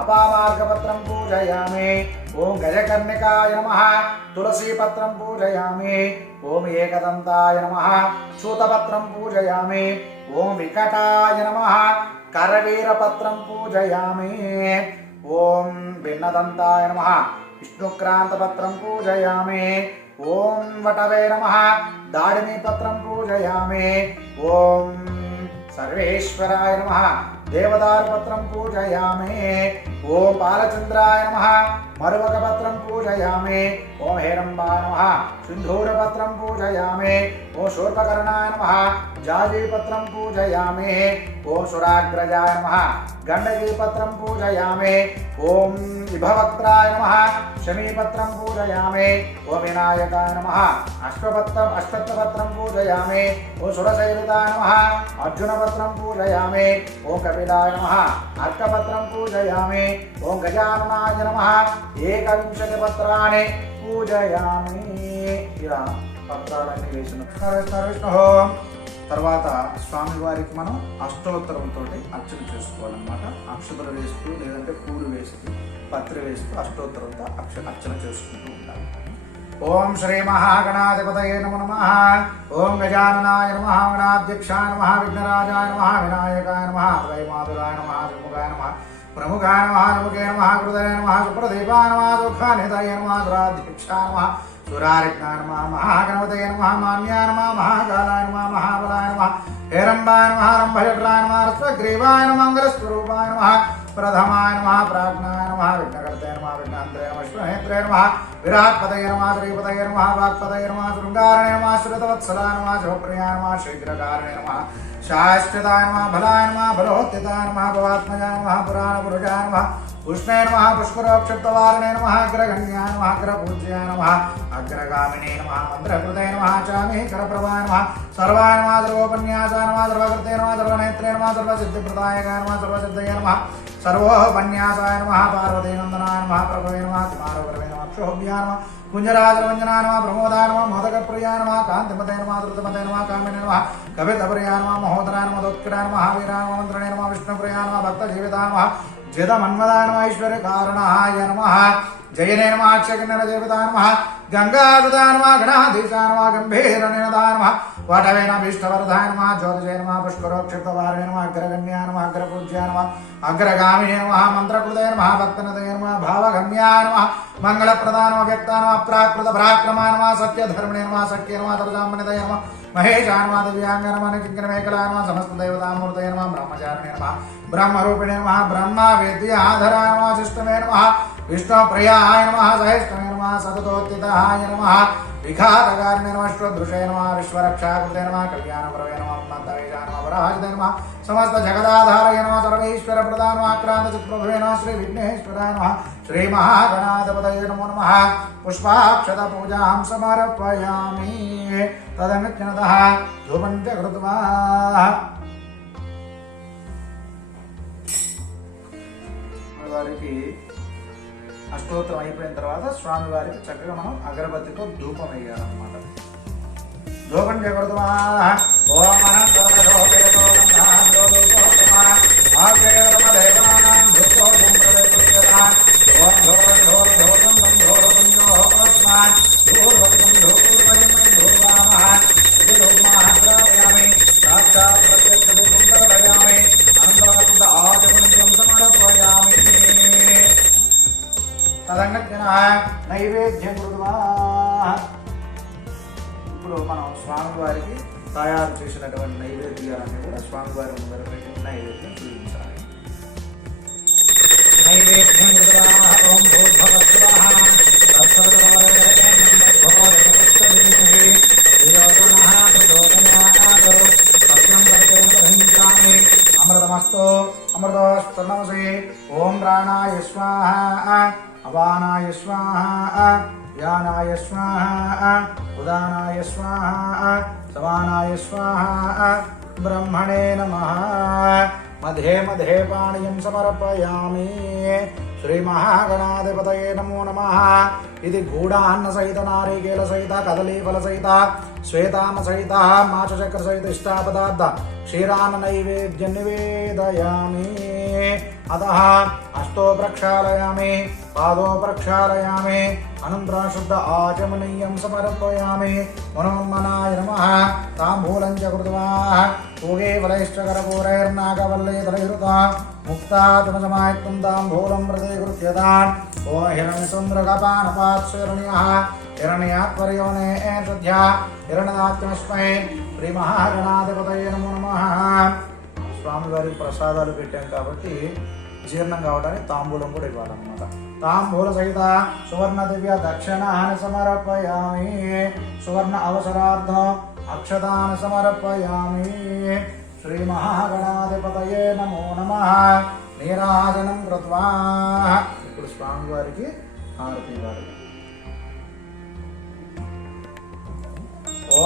అపామార్గపత్రం పూజయామి. ఓం గజకర్ణికాయ నమః తులసీపత్రం పూజయామి. ఓం ఏకదంతాయ నమః శూతపత్రం పూజయామి. ఓం వికటాయ నమః కరవీరపత్రం పూజయామి. ఓం భిన్నదంతాయ నమః విష్ణుక్రాంతపత్రం పూజయామి. ఓం వటవే నమః దాడిమీపత్రం పూజయామి. ఓం సర్వేశ్వరాయ నమః దేవదారుపత్రం పూజయామి. ఓం బాలచంద్రాయ నమః మరువకపత్రం పూజయామి. ఓం హేరంబాయ నమః సింధూరపత్రం పూజయామి. ఓం శూర్పకర్ణాయ నమః జాజీపత్రం పూజయామి. ఓం సురాగ్రజాయ నమః గండకీపత్రం పూజయామి. ఓం విభవక్త్రాయ నమః శమీపత్రం పూజయామి. ఓం వినాయకాయ నమః అశ్వత్థపత్రం పూజయామి. ఓం సురసేవితాయ నమః అర్జునపత్రం పూజయామి. ఓం కపిలాయ నమః అర్కపత్రం పూజయామి. ఓం గజాననాయ నమః ఏకవింశతి పత్రాన్ని పూజయామి. ఇలా పత్రాలన్నీ వేసిన విష్ణు. తర్వాత స్వామివారికి మనం అష్టోత్తరంతో అర్చన చేసుకోవాలన్నమాట. అక్షతలు వేస్తూ లేదంటే పూలు వేస్తూ పత్రి వేస్తూ అష్టోత్తరంతో అర్చన చేసుకుంటూ ఉండాలి. ఓం శ్రీ మహాగణాధిపతయే నమో నమః. ఓం గజాననాయ నమః గణాధ్యక్షాయ నమః విఘ్నరాజాయ నమః వినాయకాయ నమః త్రైమాతురాయ నమః త్రిముఖాయ నమః ప్రముఖాయ నమః నముకే నమః కృతయ నమః సుప్రదీపాయ నమః దుఃఖానిధయ నమః సురాధ్యక్షాయ నమః సురారిజ్ఞాయ నమః మహాగణపతయే నమః మాన్యాయ నమః మహాకాలాయ నమః మహాబలాయ నమః హేరంబాయ నమః రంభయడ్రాయ నమః రత్నగ్రీవాయ నమః మంగళస్వరూపాయ నమః ప్రథమాయ నమః ప్రాజ్ఞాయ నమః విఘ్నకర్తయ నమః విఘ్నాంతరాయ నమః విష్ణుహేత్రయ నమః విరాట్పతయ నమః శ్రీపతయ నమః వాక్పతయ నమః శృంగారణయ నమః శ్రుతవత్సలాయ నమః శుభప్రియాయ నమః శీఘ్రకారణయ నమః శాశ్వతాయ నమః బలాయ నమః బలోత్యతాయ నమః భవాత్మజాయ నమః పురాణపురుషాయ నమః పుష్ణే నమః పుష్కరోక్షిప్తవారణే నమః అగ్రగణ్యాయ నమః అగ్రపూజ్యాయ నమః అగ్రగామినే నమః మంత్రకృతయ నమః చామి కరప్రభాయ నమః సర్వాయ నమః సర్వోపన్యాసాయ నమః సర్వకృతే నమః సర్వనేత్రే నమః సర్వసిద్ధిప్రదాయకాయ నమః సర్వసిద్ధయే నమః సర్వోపన్యాసాయ నమః పార్వతీనందనాయ నమః ప్రభవే నమః కుమారవరవే నమః క్షోభ్యాయ నమః కుంజరాజరంజనాయ నమః ప్రమోదాయ నమః మోదకప్రియాయ నమః కాంతిమతే నమః ధృతమతే నమః కామినే నమః కవితప్రియాయ నమః మహోదరాయ నమః దోత్కరాయ నమః వీరాయ నమః మంత్రణే నమః విష్ణుప్రియాయ నమః భక్తజీవితాయ నమః జదమన్మదాయ నమః ఐశ్వర్యకారణాయ నమః జయనే నమః అక్షయకన్యరజీవితాయ నమః గంగాధృతాయ నమః గణాధీశాయ నమః గంభీరనినదాయ నమః వటవే నమః ఇష్టవరదాయ నమః జ్యోతిజయ నమః పుష్కరోక్షిప్తవారణే నమః అగ్రగణ్యాయ నమః అగ్రపూజ్యాయ నమః అగ్రగామినే నమః మంత్రకృతయ నమః భక్తనదయ నమః భావగమ్యాయ నమః మంగళప్రదాయ నమః వ్యక్తాయ నమః అప్రాకృత పరాక్రమాయ నమః సత్యధర్మిణే నమః సఖ్యే నమః తరజామనిదయ నమః మహేశాయ నమః దివ్యాంగ నమః కింకరమేకలాయ నమః సమస్త దేవతామూర్తయ నమః బ్రహ్మచారిణే నమః బ్రహ్మరూపిణే నమః బ్రహ్మ విద్యాధరాయ నమః శిష్టమే నమః విష్ణుప్రియాయ నమః సహేష్టమే నమః సతతోత్తితాయ నమః విఘాతకారిణే నమః శ్వదృశే నమః విశ్వరక్షాకృతే నమః కళ్యాణప్రవే నమః మంతవేశాయ నమః వరాజితే నమః సమస్త జగదాధారయ నమః సర్వేశ్వర ప్రదాయ నమః క్రాంతచిత్ప్రభవే నమః శ్రీ విఘ్నేశ్వరాయ నమః శ్రీ మహాగణాధిపతయే నమో నమః పుష్పాక్షత పూజాం సమర్పయామి తదమిత్యనతః ధూపం చ కృత్వా వారికి అష్టోత్తరం అయిపోయిన తర్వాత స్వామివారికి చక్కగా మనం అగరబత్తితో ధూపం వేయాలన్నమాట. ధూపం చకృత్వా ఓం తదంగత్యన నైవేద్యం కృత్వా. ఇప్పుడు మనం స్వామివారికి తయారు చేసినటువంటి నైవేద్యాలన్నీ కూడా స్వామివారి ముందర పెట్టి నైవేద్యం చూపించాలి. నైవేద్యం కృత్వా ఓం భూర్భువస్సువః అమృతమస్తు అమృతోస్తనమసి. ఓం ప్రాణాయ స్వాహా అపానాయ స్వాహా వ్యానాయ స్వాహా ఉదానాయ స్వాహా సమానాయ స్వాహా బ్రహ్మణే నమః. మధ్యే మధ్యే పాణియం సమర్పయామి. శ్రీ మహాగణాధిపతయే నమో నమః. ఇది గూఢాన్న సహిత నారికేల సహిత కదలీఫల సహిత శ్వేతాన్న సహిత మాచచక్ర సహిత ఇష్టాపదార్థ క్షీరాన్న నైవేద్యం నివేదయామి. అతః హస్తో ప్రక్షాళయామి పాదో ప్రక్షాళయామి అనంతరం శుద్ధ ఆచమనీయం సమర్పయామి. మనోన్మనాయ నమః. తాంబూలం చ కృత్వా పూగే వలైశ్చకరపూరైర్నాగవల్లేతలైరుత ముక్తాతుమసమాయుక్తం తాంబూలం ప్రతికృత్యతాన్. ఓ హిరణ్యసుందరకపానపాత్స్వరణ్యః హిరణ్యాత్వర్యోనే సద్యా హిరణ్యదాత్మస్మై. శ్రీ మహాగణాధిపతయే నమో నమః. స్వామివారికి ప్రసాదాలు పెట్టాం కాబట్టి జీర్ణం కావడానికి తాంబూలం కూడా ఇవ్వాలన్నమాట. తాంబూల సహిత సువర్ణ దివ్య దక్షిణాన్ని సమర్పయామి. సువర్ణ అవసరార్థం అక్షతాన్ని సమర్పయామి. శ్రీ మహాగణాధిపతయే నమో నమః. నీరాజనం కృత్వా. ఇప్పుడు స్వామివారికి హారతి ఇవ్వాలి.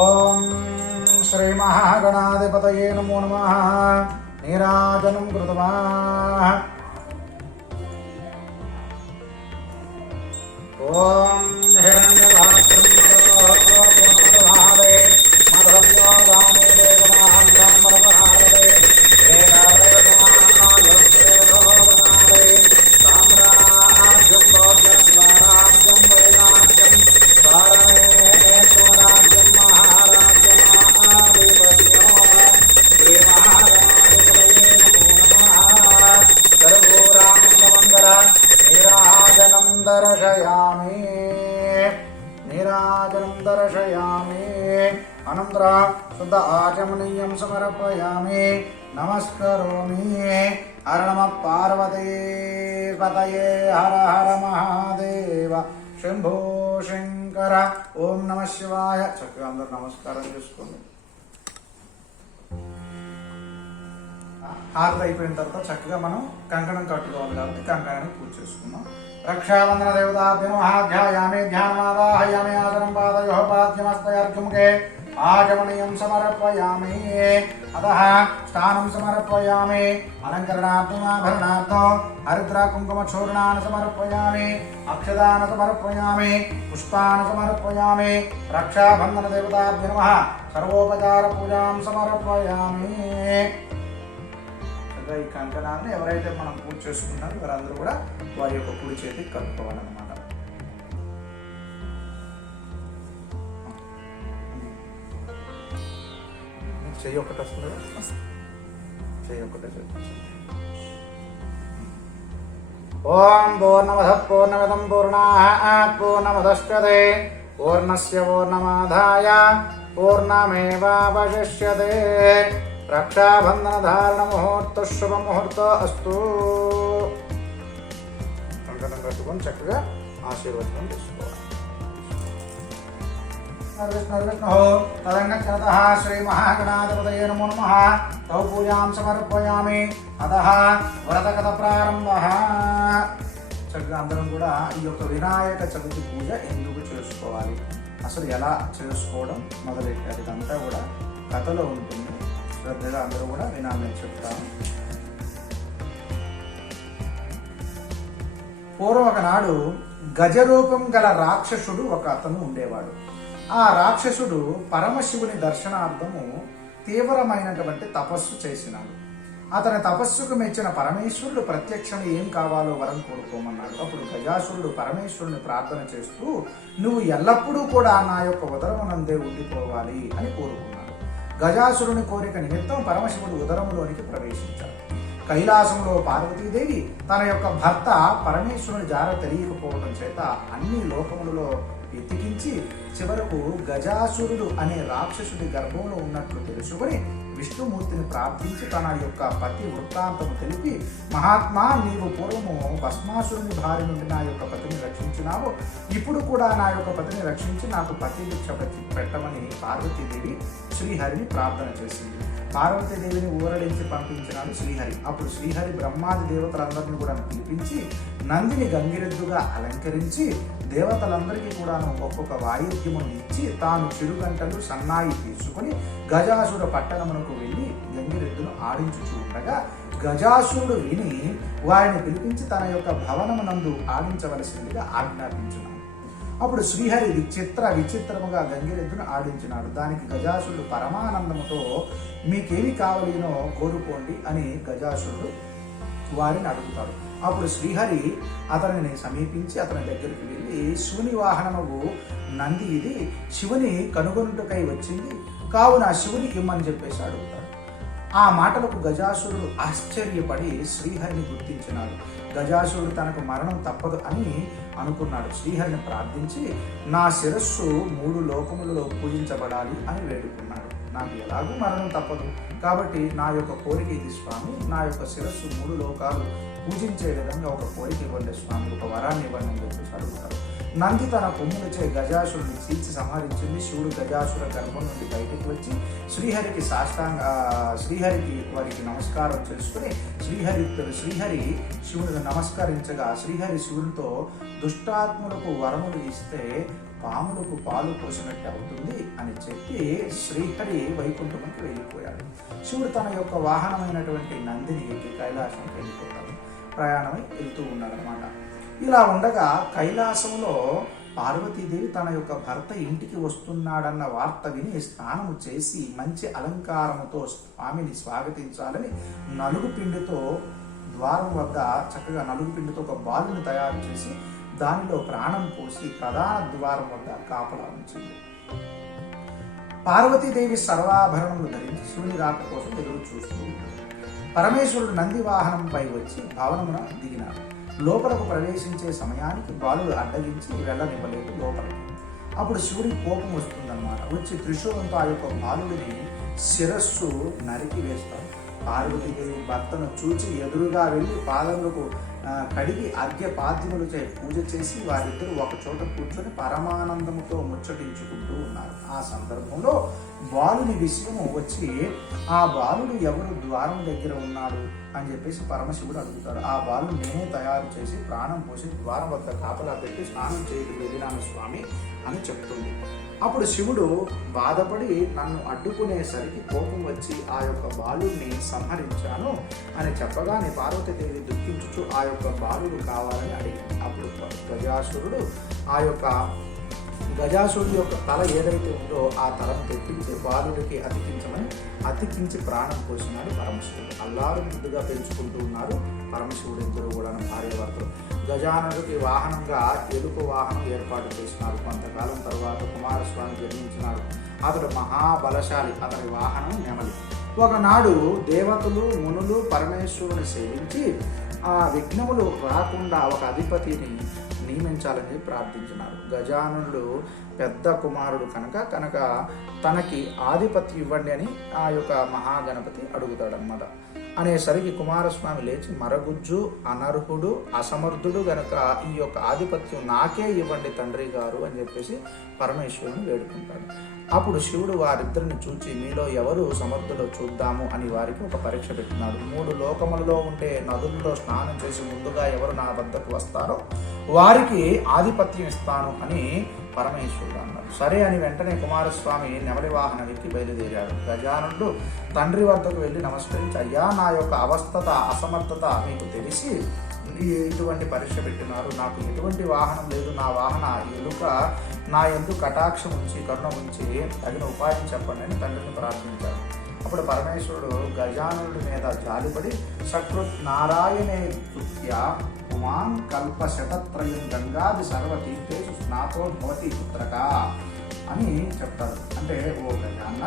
ఓం శ్రీ మహాగణాధిపతయే నమో నమః. నీరాజనం కృత్వా. ఓం హిరణ్యవాసం మదోపహారే మధవ్యోగామే దేవమాహ్యామరవహారే వేదావేదమాయోగోదనారే సామ్రాజ్యం భోజ్యస్వరాజ్యం వైరాజ్యం స్వరాజ్యం మహారాజ్యమాధిపత్యం. శ్రీ మహాగణాధిపతయే నమో నమః. సర్వోరామంగళ నీరాజనం దర్శయామి. నీరాజనం దర్శయామి. అనంతరం శుద్ధ ఆచమనీయం సమర్పయామి. నమస్కరోమి. హర నమః పార్వతీపతయే హర హర మహాదేవ శంభో శంకర. ఓం నమః శివాయ. చక్కగా అందరూ నమస్కారం చేసుకోండి. హారతి అయిపోయిన తర్వాత చక్కగా మనం కంకణం కట్టుకోవాలి కాబట్టి కంకణానికి పూజ చేసుకున్నాం. రక్షాబంధన దేవతాభ్యం ధ్యాయామి ధ్యానమావాహయామి ఆసనం పాదయోః పాద్యమస్తయార్ఘ్యముఖే ఆచమనీయం సమర్పయామి. అతః స్నానం సమర్పయామి. అలంకరణార్థం ఆభరణార్థం హరిద్ర కుంకుమ చూర్ణాన్ని సమర్పయామి. అక్షదాన్ని సమర్పయామి. పుష్పాన్ని సమర్పయామి. రక్షాబంధన దేవతాభ్యం సర్వోపచార పూజాం సమర్పయామి. ఈ కంకణాన్ని ఎవరైతే మనం పూజ చేసుకుంటారో వారందరూ కూడా వారి యొక్క కుడి చేతికి కలుపుకోవాలన్నమాట. చెయ్యి ఒకటి వస్తుంది కదా, చెయ్యి ఒకటే. ఓం పూర్ణమద పూర్ణమిదం పూర్ణాత్ పూర్ణముదచ్యతే పూర్ణస్య పూర్ణమాదాయ పూర్ణమేవావశిష్యతే. రక్షాబంధన ధారణ ముహూర్త శుభ ముహూర్త అస్తు. కంకణం కట్టుకొని చక్కగా ఆశీర్వచనం తీసుకోవాలి. తదంగత్యతః శ్రీ మహాగణాధిపతయే నమో నమః. తౌ పూజాం సమర్పయామి. అతః వ్రతకథ ప్రారంభః. చక్కగా అందరం కూడా ఈ యొక్క వినాయక చవితి పూజ ఎందుకు చేసుకోవాలి, అసలు ఎలా చేసుకోవడం మొదలెట్టారు, ఇదంతా కూడా కథలో ఉంటుంది. శ్రద్ధగా అందరూ కూడా వినాలని చెప్తాను. పూర్వం ఒకనాడు గజరూపం గల రాక్షసుడు ఒక అతను ఉండేవాడు. ఆ రాక్షసుడు పరమశివుని దర్శనార్థము తీవ్రమైనటువంటి తపస్సు చేసినాడు. అతని తపస్సుకు మెచ్చిన పరమేశ్వరుడు ప్రత్యక్షం ఏం కావాలో వరం కోరుకోమన్నాడు. అప్పుడు గజాసురుడు పరమేశ్వరుని ప్రార్థన చేస్తూ, నువ్వు ఎల్లప్పుడూ కూడా నా యొక్క ఉదరమునందే ఉండిపోవాలి అని కోరుకున్నాడు. గజాసురుని కోరిక నిమిత్తం పరమశివుడు ఉదరములోనికి ప్రవేశించాడు. కైలాసంలో పార్వతీదేవి తన యొక్క భర్త పరమేశ్వరుని జార తెలియకపోవడం చేత అన్ని లోకములలో ఎత్తికించి చివరకు గజాసురుడు అనే రాక్షసుడి గర్భంలో ఉన్నట్లు తెలుసుకొని విష్ణుమూర్తిని ప్రార్థించి తన యొక్క పతి వృత్తాంతము తెలిపి, మహాత్మా, నీవు పూర్వము భస్మాసురుని భార్య నుండి నా యొక్క పతిని రక్షించినావు, ఇప్పుడు కూడా నా యొక్క పతిని రక్షించి నాకు పతి భిక్ష పెట్టమని పార్వతీదేవి శ్రీహరిని ప్రార్థన చేసింది. పార్వతీదేవిని ఊరడించి పంపించినాడు శ్రీహరి. అప్పుడు శ్రీహరి బ్రహ్మాది దేవతలందరినీ కూడా పిలిపించి నందిని గంగిరెద్దుగా అలంకరించి దేవతలందరికీ కూడాను ఒక్కొక్క వాయిద్యమును ఇచ్చి తాను చిరుగంటలు సన్నాయి తీసుకుని గజాసుర పట్టణమునకు వెళ్ళి గంగిరెద్దును ఆడించుచూ ఉండగా గజాసురుడు విని వారిని పిలిపించి తన యొక్క భవనమునందు ఆడించవలసిందిగా ఆజ్ఞాపించున్నాడు. అప్పుడు శ్రీహరి విచిత్రముగా గంగిరెద్దును ఆడించినాడు. దానికి గజాసురుడు పరమానందముతో మీకేమి కావాలినో కోరుకోండి అని గజాసురుడు వారిని అడుగుతాడు. అప్పుడు శ్రీహరి అతనిని సమీపించి అతని దగ్గరికి వెళ్ళి, శివుని వాహనము నంది ఇది శివుని కనుగొనుటకై వచ్చింది, కావున శివుని ఇమ్మని చెప్పేసి అడుగుతాడు. ఆ మాటలకు గజాసురుడు ఆశ్చర్యపడి శ్రీహరిని గుర్తించినాడు. గజాసురుడు తనకు మరణం తప్పదు అని అనుకున్నాడు. శ్రీహరిని ప్రార్థించి, నా శిరస్సు 3 లోకములలో పూజించబడాలి అని వేడుకున్నాడు. నాకు ఎలాగూ మరణం తప్పదు కాబట్టి నా యొక్క కోరిక ఇది స్వామి, నా యొక్క శిరస్సు 3 లోకాలు పూజించే విధంగా ఒక కోరిక ఇవ్వండి స్వామి, ఒక వరాన్ని ఇవ్వండి అని చెప్పేసి అడుగుతాడు. నంది తన కొమ్ములచే గజాసురుని చీల్చి సంహరించింది. శివుడు గజాసుర గర్భం నుండి బయటికి వచ్చి శ్రీహరికి వారికి నమస్కారం చేసుకుని శ్రీహరి శివునికి నమస్కరించగా శ్రీహరి శివునితో, దుష్టాత్ములకు వరములు ఇస్తే పాములకు పాలు పోసినట్టు అవుతుంది అని చెప్పి శ్రీహరి వైకుంఠంకి వెళ్ళిపోయాడు. శివుడు తన యొక్క వాహనమైనటువంటి నందిని ఎక్కి కైలాసానికి వెళ్ళిపోతాడు. ప్రయాణమై వెళ్తూ ఉన్నాడనమాట. ఇలా ఉండగా కైలాసంలో పార్వతీదేవి తన యొక్క భర్త ఇంటికి వస్తున్నాడన్న వార్త విని స్నానము చేసి మంచి అలంకారముతో స్వామిని స్వాగతించాలని నలుగు పిండితో ద్వారం వద్ద చక్కగా నలుగు పిండితో ఒక బాలుని తయారు చేసి దానిలో ప్రాణం పోసి ప్రధాన ద్వారం వద్ద కాపలా ఉంచింది. పార్వతీదేవి సర్వాభరణములు ధరించి శివుని రాక కోసం ఎదురు చూస్తూ ఉంటుంది. పరమేశ్వరుడు నంది వాహనంపై వచ్చి భవనమున దిగినాడు. లోపలకు ప్రవేశించే సమయానికి బాలుడు అడ్డగించి వెళ్ళనివ్వలేదు లోపలికి. అప్పుడు శివుడికి కోపం వస్తుందన్నమాట. వచ్చి త్రిశూలంతో ఆ యొక్క బాలుడిని శిరస్సు నరికి వేస్తాడు. పార్వతీదేవి భర్తను చూచి ఎదురుగా వెళ్ళి పాదములకు కడిగి అర్ఘ్యపాద్యములచే పూజ చేసి వారిద్దరూ ఒక చోట కూర్చొని పరమానందముతో ముచ్చటించుకుంటూ ఉన్నారు. ఆ సందర్భంలో బాలుని విషయము వచ్చి, ఆ బాలుడు ఎవరు ద్వారం దగ్గర ఉన్నాడు అని చెప్పేసి పరమశివుడు అడుగుతాడు. ఆ బాలుడు నేనే తయారు చేసి ప్రాణం పోసి ద్వారం వద్ద కాపలా పెట్టి స్నానం చేయడానికి వెళ్ళినాను స్వామి అని చెప్తుంది. అప్పుడు శివుడు బాధపడి నన్ను అడ్డుకునేసరికి కోపం వచ్చి ఆ యొక్క బాలుడిని సంహరించాను అని చెప్పగానే పార్వతీదేవి దుఃఖించుచు ఆ యొక్క బాలుడు కావాలని అడిగింది. అప్పుడు గజాసురుడి యొక్క తల ఏదైతే ఉందో ఆ తలను తెప్పించి బాలుడికి అతికించి ప్రాణం పోసినాడు పరమశివుడు. అల్లారు ముద్దుగా పెంచుకుంటూ ఉన్నారు పరమశివుడు ఇద్దరు కూడా భార్యాభర్తలు. గజానుడికి వాహనంగా ఎలుక వాహనం ఏర్పాటు చేసినారు. కొంతకాలం తర్వాత కుమారస్వామి జన్మించినాడు. అతడు మహాబలశాలి. అతని వాహనం నెమలి. ఒకనాడు దేవతలు మునులు పరమేశ్వరుని సేవించి ఆ విఘ్నములు రాకుండా ఒక అధిపతిని నియమించాలని ప్రార్థించినారు. గజానుడు పెద్ద కుమారుడు కనుక తనకి ఆధిపత్యం ఇవ్వండి అని ఆ యొక్క మహాగణపతి అడుగుతాడనమాట. అనేసరికి కుమారస్వామి లేచి, మరగుజ్జు, అనర్హుడు, అసమర్థుడు గనక ఈ యొక్క ఆధిపత్యం నాకే ఇవ్వండి తండ్రి గారు అని చెప్పేసి పరమేశ్వరుని వేడుకుంటాడు. అప్పుడు శివుడు వారిద్దరిని చూచి, మీలో ఎవరు సమర్థులో చూద్దాము అని వారికి ఒక పరీక్ష పెట్టినాడు. 3 లోకములలో ఉండే నదుల్లో స్నానం చేసి ముందుగా ఎవరు నా వద్దకు వస్తారో వారికి ఆధిపత్యం ఇస్తాను అని పరమేశ్వరుడు అన్నాడు. సరే అని వెంటనే కుమారస్వామి నెమలి వాహనం ఎక్కి బయలుదేరాడు. గజానుడు తండ్రి వద్దకు వెళ్ళి నమస్కరించి, అయ్యా, నా యొక్క అసమర్థత మీకు తెలిసి ఇటువంటి పరీక్ష పెట్టినారు. నాకు ఎటువంటి వాహనం లేదు. నా వాహన ఎలుక నా యందు కటాక్షం ఉంచి కరుణ ఉంచి తగిన ఉపాయం చెప్పండి అని తండ్రిని ప్రార్థించాడు. అప్పుడు పరమేశ్వరుడు గజానుడి మీద జాలిపడి, సకృత్ నారాయణే కృత్య పుమాన్ కల్ప శతత్రయం గంగాది సర్వతీర్థేషు స్నాతో భవతి పుత్రక అని చెప్తారు. అంటే ఓ గజాన్న,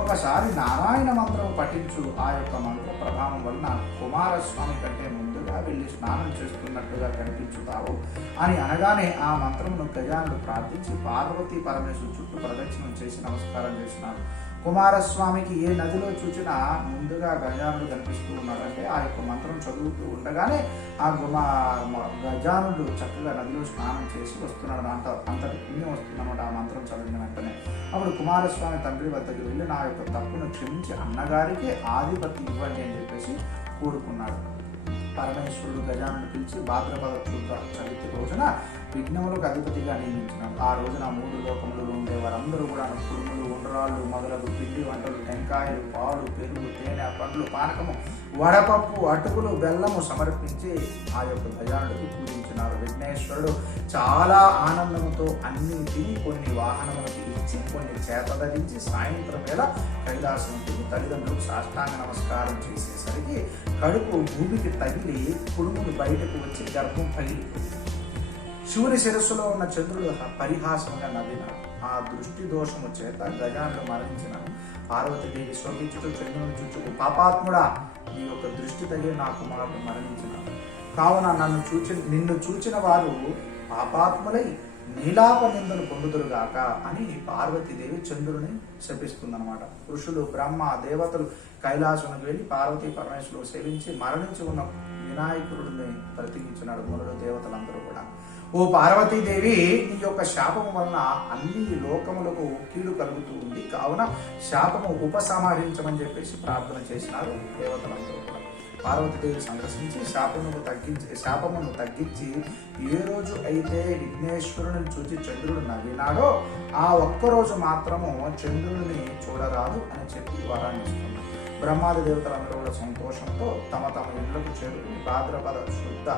ఒకసారి నారాయణ మంత్రం పఠించు. ఆ యొక్క మంత్ర ప్రభావం వలన కుమారస్వామి కంటే ముందుగా వెళ్ళి స్నానం చేస్తున్నట్టుగా కనిపించుతావు అని అనగానే ఆ మంత్రమును గజానుడు ప్రార్థించి పార్వతీ పరమేశ్వరు చుట్టూ ప్రదక్షిణం చేసి నమస్కారం చేసినాడు. కుమారస్వామికి ఏ నదిలో చూచినా ముందుగా గజానుడు కనిపిస్తూ ఉన్నాడు. అంటే ఆ యొక్క మంత్రం చదువుతూ ఉండగానే ఆ గజానుడు చక్కగా నదిలో స్నానం చేసి వస్తున్నాడు. అంతటి పుణ్యం వస్తుందన్నమాట ఆ మంత్రం చదివిన వెంటనే. అప్పుడు కుమారస్వామి తండ్రి వద్దకు వెళ్ళి నా యొక్క తప్పును క్షమించి అన్నగారికి ఆధిపత్యం ఇవ్వండి అని చెప్పేసి కోరుకున్నాడు. పరమేశ్వరుడు గజానుడు పిలిచి భాద్రపద శుద్ధ చవితి రోజున విఘ్నములకు అధిపతిగా నియమించినాడు. ఆ రోజున 3 లోకములలో ఉండే వారందరూ కూడా కుడుములు, ఉండ్రాళ్ళు మొదలగు పిండి వంటలు, టెంకాయలు, పాలు, పెరుగు, తేనె, పండ్లు, పానకము, వడపప్పు, అటుకులు, బెల్లము సమర్పించి ఆ యొక్క గజానుడికి పూజించినారు. విఘ్నేశ్వరుడు చాలా ఆనందంతో అన్ని తిని కొన్ని వాహనములకు ఇచ్చి కొన్ని చేతధరించి సాయంత్రం వేళ కైలాసంకి తల్లిదండ్రులకు సాష్టాంగ నమస్కారం చేసేసరికి కడుపు భూమికి తగిలి కుడుములు బయటకు వచ్చి గర్భం పగిలిపోయింది. శివుని శిరస్సులో ఉన్న చంద్రుడు పరిహాసంగా నవ్వినాడు. ఆ దృష్టి దోషము చేత గజానుడు మరణించినాడు. పార్వతీదేవి శోభించుతూ చంద్రుని చూచుకు, పాపాత్ముడా, నీ యొక్క దృష్టి తగిలి నా కుమారుడు మరణించినాడు. కావున నిన్ను చూచిన వారు పాపాత్ములై నీలాప నిందలు పొందుదురుగాక అని పార్వతీదేవి చంద్రుని శపిస్తుందన్నమాట. ఋషులు, బ్రహ్మ, దేవతలు కైలాసునికి వెళ్ళి పార్వతీ పరమేశ్వరుడు సేవించి మరణించి ఉన్న వినాయకుడిని ప్రతికించినాడు. మొదలు దేవతలందరూ కూడా, ఓ పార్వతీదేవి, నీ యొక్క శాపము వలన అన్ని లోకములకు కీడు కలుగుతూ ఉంది, కావున శాపము ఉపసంహరించమని చెప్పేసి ప్రార్థన చేసినారు దేవతలందరూ కూడా. పార్వతీదేవి సందర్శించి శాపమును తగ్గించి ఏ రోజు అయితే విఘ్నేశ్వరుని చూచి చంద్రుడు నవ్వినాడో ఆ ఒక్కరోజు మాత్రము చంద్రుడిని చూడరాదు అని చెప్పి వరాన్ని ఇస్తున్నారు. బ్రహ్మాది దేవతలందరూ కూడా సంతోషంతో తమ ఇళ్లకు చేరుకుని భాద్రపద శుద్ధ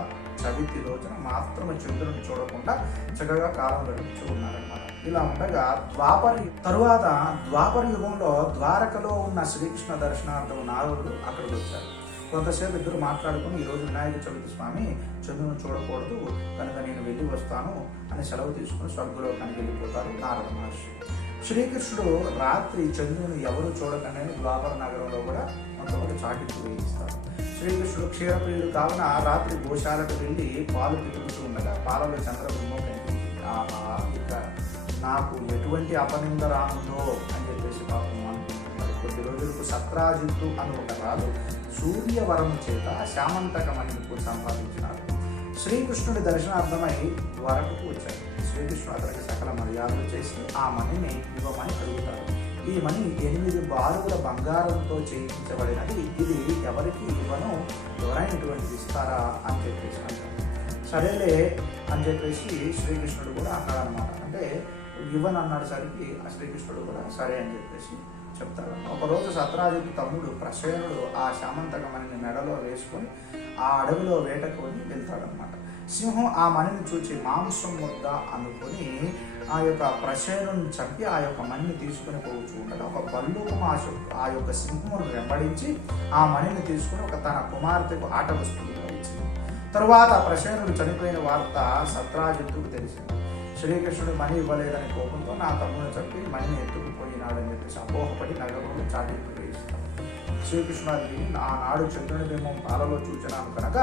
చవితి రోజున మాత్రమే చంద్రుడిని చూడకుండా చక్కగా కాలం గడుపుతూ ఉన్నారన్నమాట. ఇలా ఉండగా ద్వాపర యుగంలో ద్వారకలో ఉన్న శ్రీకృష్ణ దర్శనార్థం నారదుడు అక్కడికి వచ్చారు. కొంతసేపు ఇద్దరు మాట్లాడుకుని, ఈరోజు వినాయక చవితి స్వామి, చంద్రుని చూడకూడదు కనుక నేను వెళ్ళి వస్తాను అని సెలవు తీసుకుని స్వర్గలోకానికి వెళ్ళిపోతారు నారద మహర్షి. శ్రీకృష్ణుడు రాత్రి చంద్రుని ఎవరు చూడకండి ద్వాపర నగరంలో కూడా కొంతమంది చాటింపు వేయిస్తారు. శ్రీకృష్ణుడు క్షీరప్రియుడు కావున రాత్రి గోశాలకు వెళ్ళి పాలు పితుకుతూ ఉండగా పాలలో చంద్రబింబం కనిపించింది. ఆహా, ఇక నాకు ఎటువంటి అపనింద రానుందో అని చెప్పేసి పాపం అనుకుంటున్నారు. కొద్ది రోజులకు సత్రాజిత్తు అని ఒక రాజు సూర్యవరం చేత శామంతకమణిని సంపాదించినాడు. శ్రీకృష్ణుడి దర్శనార్థమై ద్వారకకు వచ్చాడు. శ్రీకృష్ణుడు అతనికి సకల మర్యాదలు చేసి ఆ మణిని ఇవ్వమని అడుగుతాడు. ఈ మణి 8 బారుల బంగారంతో చేయించబడినది, ఇది ఎవరికి ఇవ్వను, ఎవరైనా ఇటువంటిది ఇస్తారా అని చెప్పేసి అంటారు. సరేలే అని చెప్పేసి శ్రీకృష్ణుడు కూడా అన్నాడనమాట. అంటే ఇవ్వనన్నాడు సరికి ఆ శ్రీకృష్ణుడు కూడా సరే అని చెప్పేసి చెప్తాడు. ఒకరోజు సత్రాజిత్తు తమ్ముడు ప్రసేనుడు ఆ శామంతకమణిని మెడలో వేసుకొని ఆ అడవిలో వేటకొని వెళ్తాడనమాట. సింహం ఆ మణిని చూచి మాంసం వద్ద అనుకొని ఆ యొక్క ప్రసేనుని చంపి ఆ యొక్క మణిని తీసుకుని పోవచ్చు ఉండగా ఒక బల్లుకం ఆ యొక్క సింహమును వెంబడించి ఆ మణిని తీసుకుని తన కుమార్తెకు ఆట వస్తువుగా ఇచ్చింది. తరువాత ప్రసేనుడు చనిపోయిన వార్త సత్రాజిత్తుకు తెలిసింది. శ్రీకృష్ణుడు మణి ఇవ్వలేదని కోపంతో నా తమ్ముని చంపి మణిని ఎత్తుకుపోయినాడని చెప్పేసి అపోహపడి నగరంలో చాటింపు వేయిస్తాడు. శ్రీకృష్ణుడికి ఆనాడు చంద్రుని బింబం పాలలో చూచినాను కనుక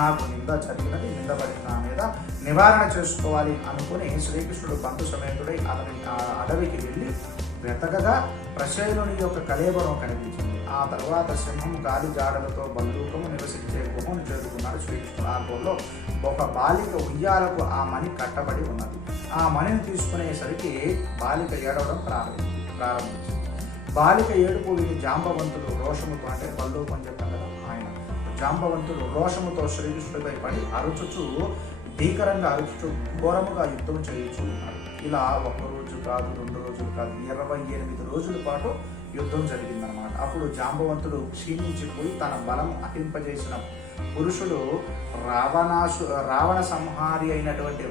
నాకు నింద జరిగినది, నిందపడిన నా మీద నివారణ చేసుకోవాలి అనుకుని శ్రీకృష్ణుడు బంధు సమేతుడై అతని అడవికి వెళ్ళి వెతకగా ప్రసేనుని యొక్క కళేబరం కనిపించింది. ఆ తర్వాత సింహం గాలి జాడలతో బల్లూకము నివసించే గుహను చేరుకున్నాడు శ్రీకృష్ణుడు. ఆ గుహలో ఒక బాలిక ఉయ్యాలకు ఆ మణి కట్టబడి ఉన్నది. ఆ మణిని తీసుకునేసరికి బాలిక ఏడవడం ప్రారంభించింది. బాలిక ఏడుపు విని జాంబవంతుడు రోషముతో, అంటే బల్లూకం అని చెప్పాను కదా ఆయన, జాంబవంతుడు రోషముతో శ్రీకృష్ణుడిపై పడి అరుచుచు భీకరంగా అరుచుచు ఘోరముగా యుద్ధం చేయించు ఉన్నాడు. ఇలా 1 రోజు కాదు, 2 రోజులు కాదు, 28 రోజుల పాటు యుద్ధం జరిగిందనమాట. అప్పుడు జాంబవంతుడు క్షీణించిపోయి తన బలం అహింపజేసిన పురుషుడు రావణ సంహారి అయినటువంటి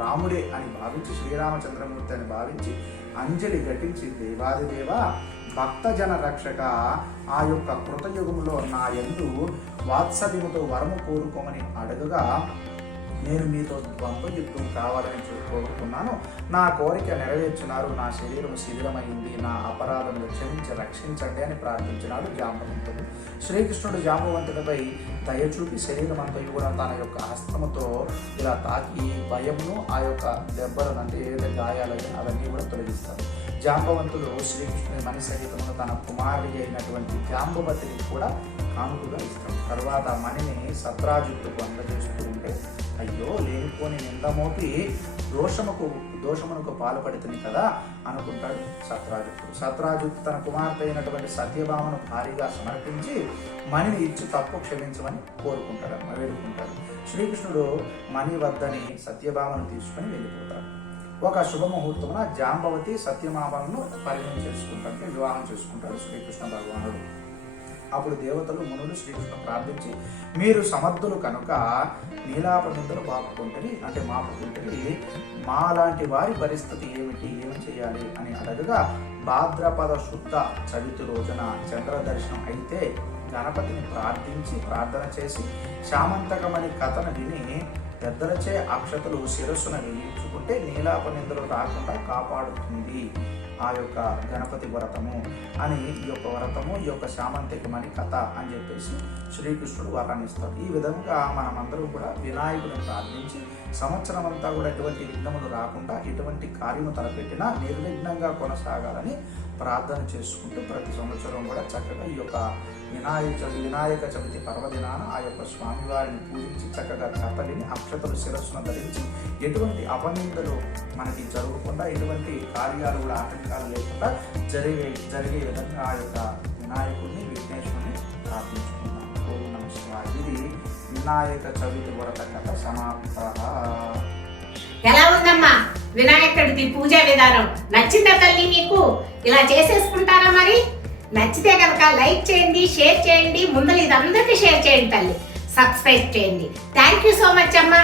రాముడే అని భావించి, శ్రీరామచంద్రమూర్తి అని భావించి అంజలి ఘటించి, దేవాదిదేవ భక్తజన రక్షక, ఆ యొక్క కృతయుగంలో నా యందు వాత్సల్యముతో వరము కోరుకోమని అడగగా నేను మీతో ద్వంద్వ యుద్ధం కావాలని కోరుకున్నాను. నా కోరిక నెరవేర్చున్నారు. నా శరీరం శిథిలమైంది. నా అపరాధములు క్షమించి రక్షించండి అని ప్రార్థించినాడు జాంబవంతుడు. శ్రీకృష్ణుడు జాంబవంతుడిపై దయ చూపి శరీరం అంతా కూడా తన యొక్క హస్తముతో ఇలా తాకి భయమును ఆ యొక్క దెబ్బలను అంటే ఏదైతే గాయాలైనా అవన్నీ కూడా తొలగిస్తారు. జాంబవంతుడు శ్రీకృష్ణుని మణి సహితమును తన కుమారుడి అయినటువంటి జాంబవతిని కూడా కానుకగా ఇస్తాడు. తర్వాత మణిని సత్రాజిత్తుకు అందజేస్తూ ఉంటే, అయ్యో లేనిపోని నిందమోపి దోషమునకు పాల్పడుతుంది కదా అనుకుంటాడు సత్రాజిత్తు. సత్రాజిత్తు తన కుమార్తె అయినటువంటి సత్యభామను భారీగా సమర్పించి మణిని ఇచ్చి తప్పు క్షమించమని వేడుకుంటాడు. శ్రీకృష్ణుడు మణి వద్దని సత్యభామను తీసుకుని వెళ్ళిపోతాడు. ఒక శుభముహూర్తమున జాంబవతి సత్యభామను పరిణయం చేసుకుంటాడు, వివాహం చేసుకుంటాడు శ్రీకృష్ణ భగవానుడు. అప్పుడు మునులు శ్రీకృష్ణ ప్రార్థించి, మీరు సమర్థులు కనుక నీలాపనిందలు మాపుకుంటుంది మాలాంటి వారి పరిస్థితి ఏమి చేయాలి అని అడగగా, భాద్రపద శుద్ధ చవితి రోజున చంద్ర దర్శనం అయితే గణపతిని ప్రార్థన చేసి శామంతకమని కథను విని పెద్దలచే అక్షతలు శిరస్సున వెలిగించుకుంటే నీలాపనిందలు రాకుండా కాపాడుతుంది ఆ యొక్క గణపతి వ్రతము అని. ఈ యొక్క వ్రతము ఈ యొక్క శామంతికమని కథ అని చెప్పేసి శ్రీకృష్ణుడు వరాన్నిస్తాడు. ఈ విధంగా మనమందరం కూడా వినాయకుడిని ప్రార్థించి సంవత్సరం అంతా కూడా ఎటువంటి విఘ్నములు రాకుండా ఎటువంటి కార్యము తలపెట్టినా నిర్విఘ్నంగా కొనసాగాలని ప్రార్థన చేసుకుంటూ ప్రతి సంవత్సరం కూడా చక్కగా ఈ యొక్క వినాయక చవితి పర్వదినాన ఆ యొక్క స్వామివారిని పూజించి చక్కగా కథలిని అక్షతలు శిరస్సును ధరించి ఎటువంటి అపనిందలు మనకి జరగకుండా ఎటువంటి కార్యాలు కూడా ఆటంకాలు లేకుండా జరిగే విధంగా ఆ యొక్క వినాయకుడిని విఘ్నేశ్వరుని ప్రార్థించుకున్నాం. ఓం నమః శివాయ. ఇది వినాయక చవితి వ్రత కథ సమాప్త. ఎలా ఉందమ్మా వినాయకుడిది పూజా విధానం? నచ్చిందా తల్లి మీకు? ఇలా చేసేసుకుంటారా మరి? నచ్చితే కనుక లైక్ చేయండి, షేర్ చేయండి, ముందర ఇది అందరికీ షేర్ చేయండి తల్లి, సబ్స్క్రైబ్ చేయండి. థ్యాంక్ యూ సో మచ్ అమ్మా.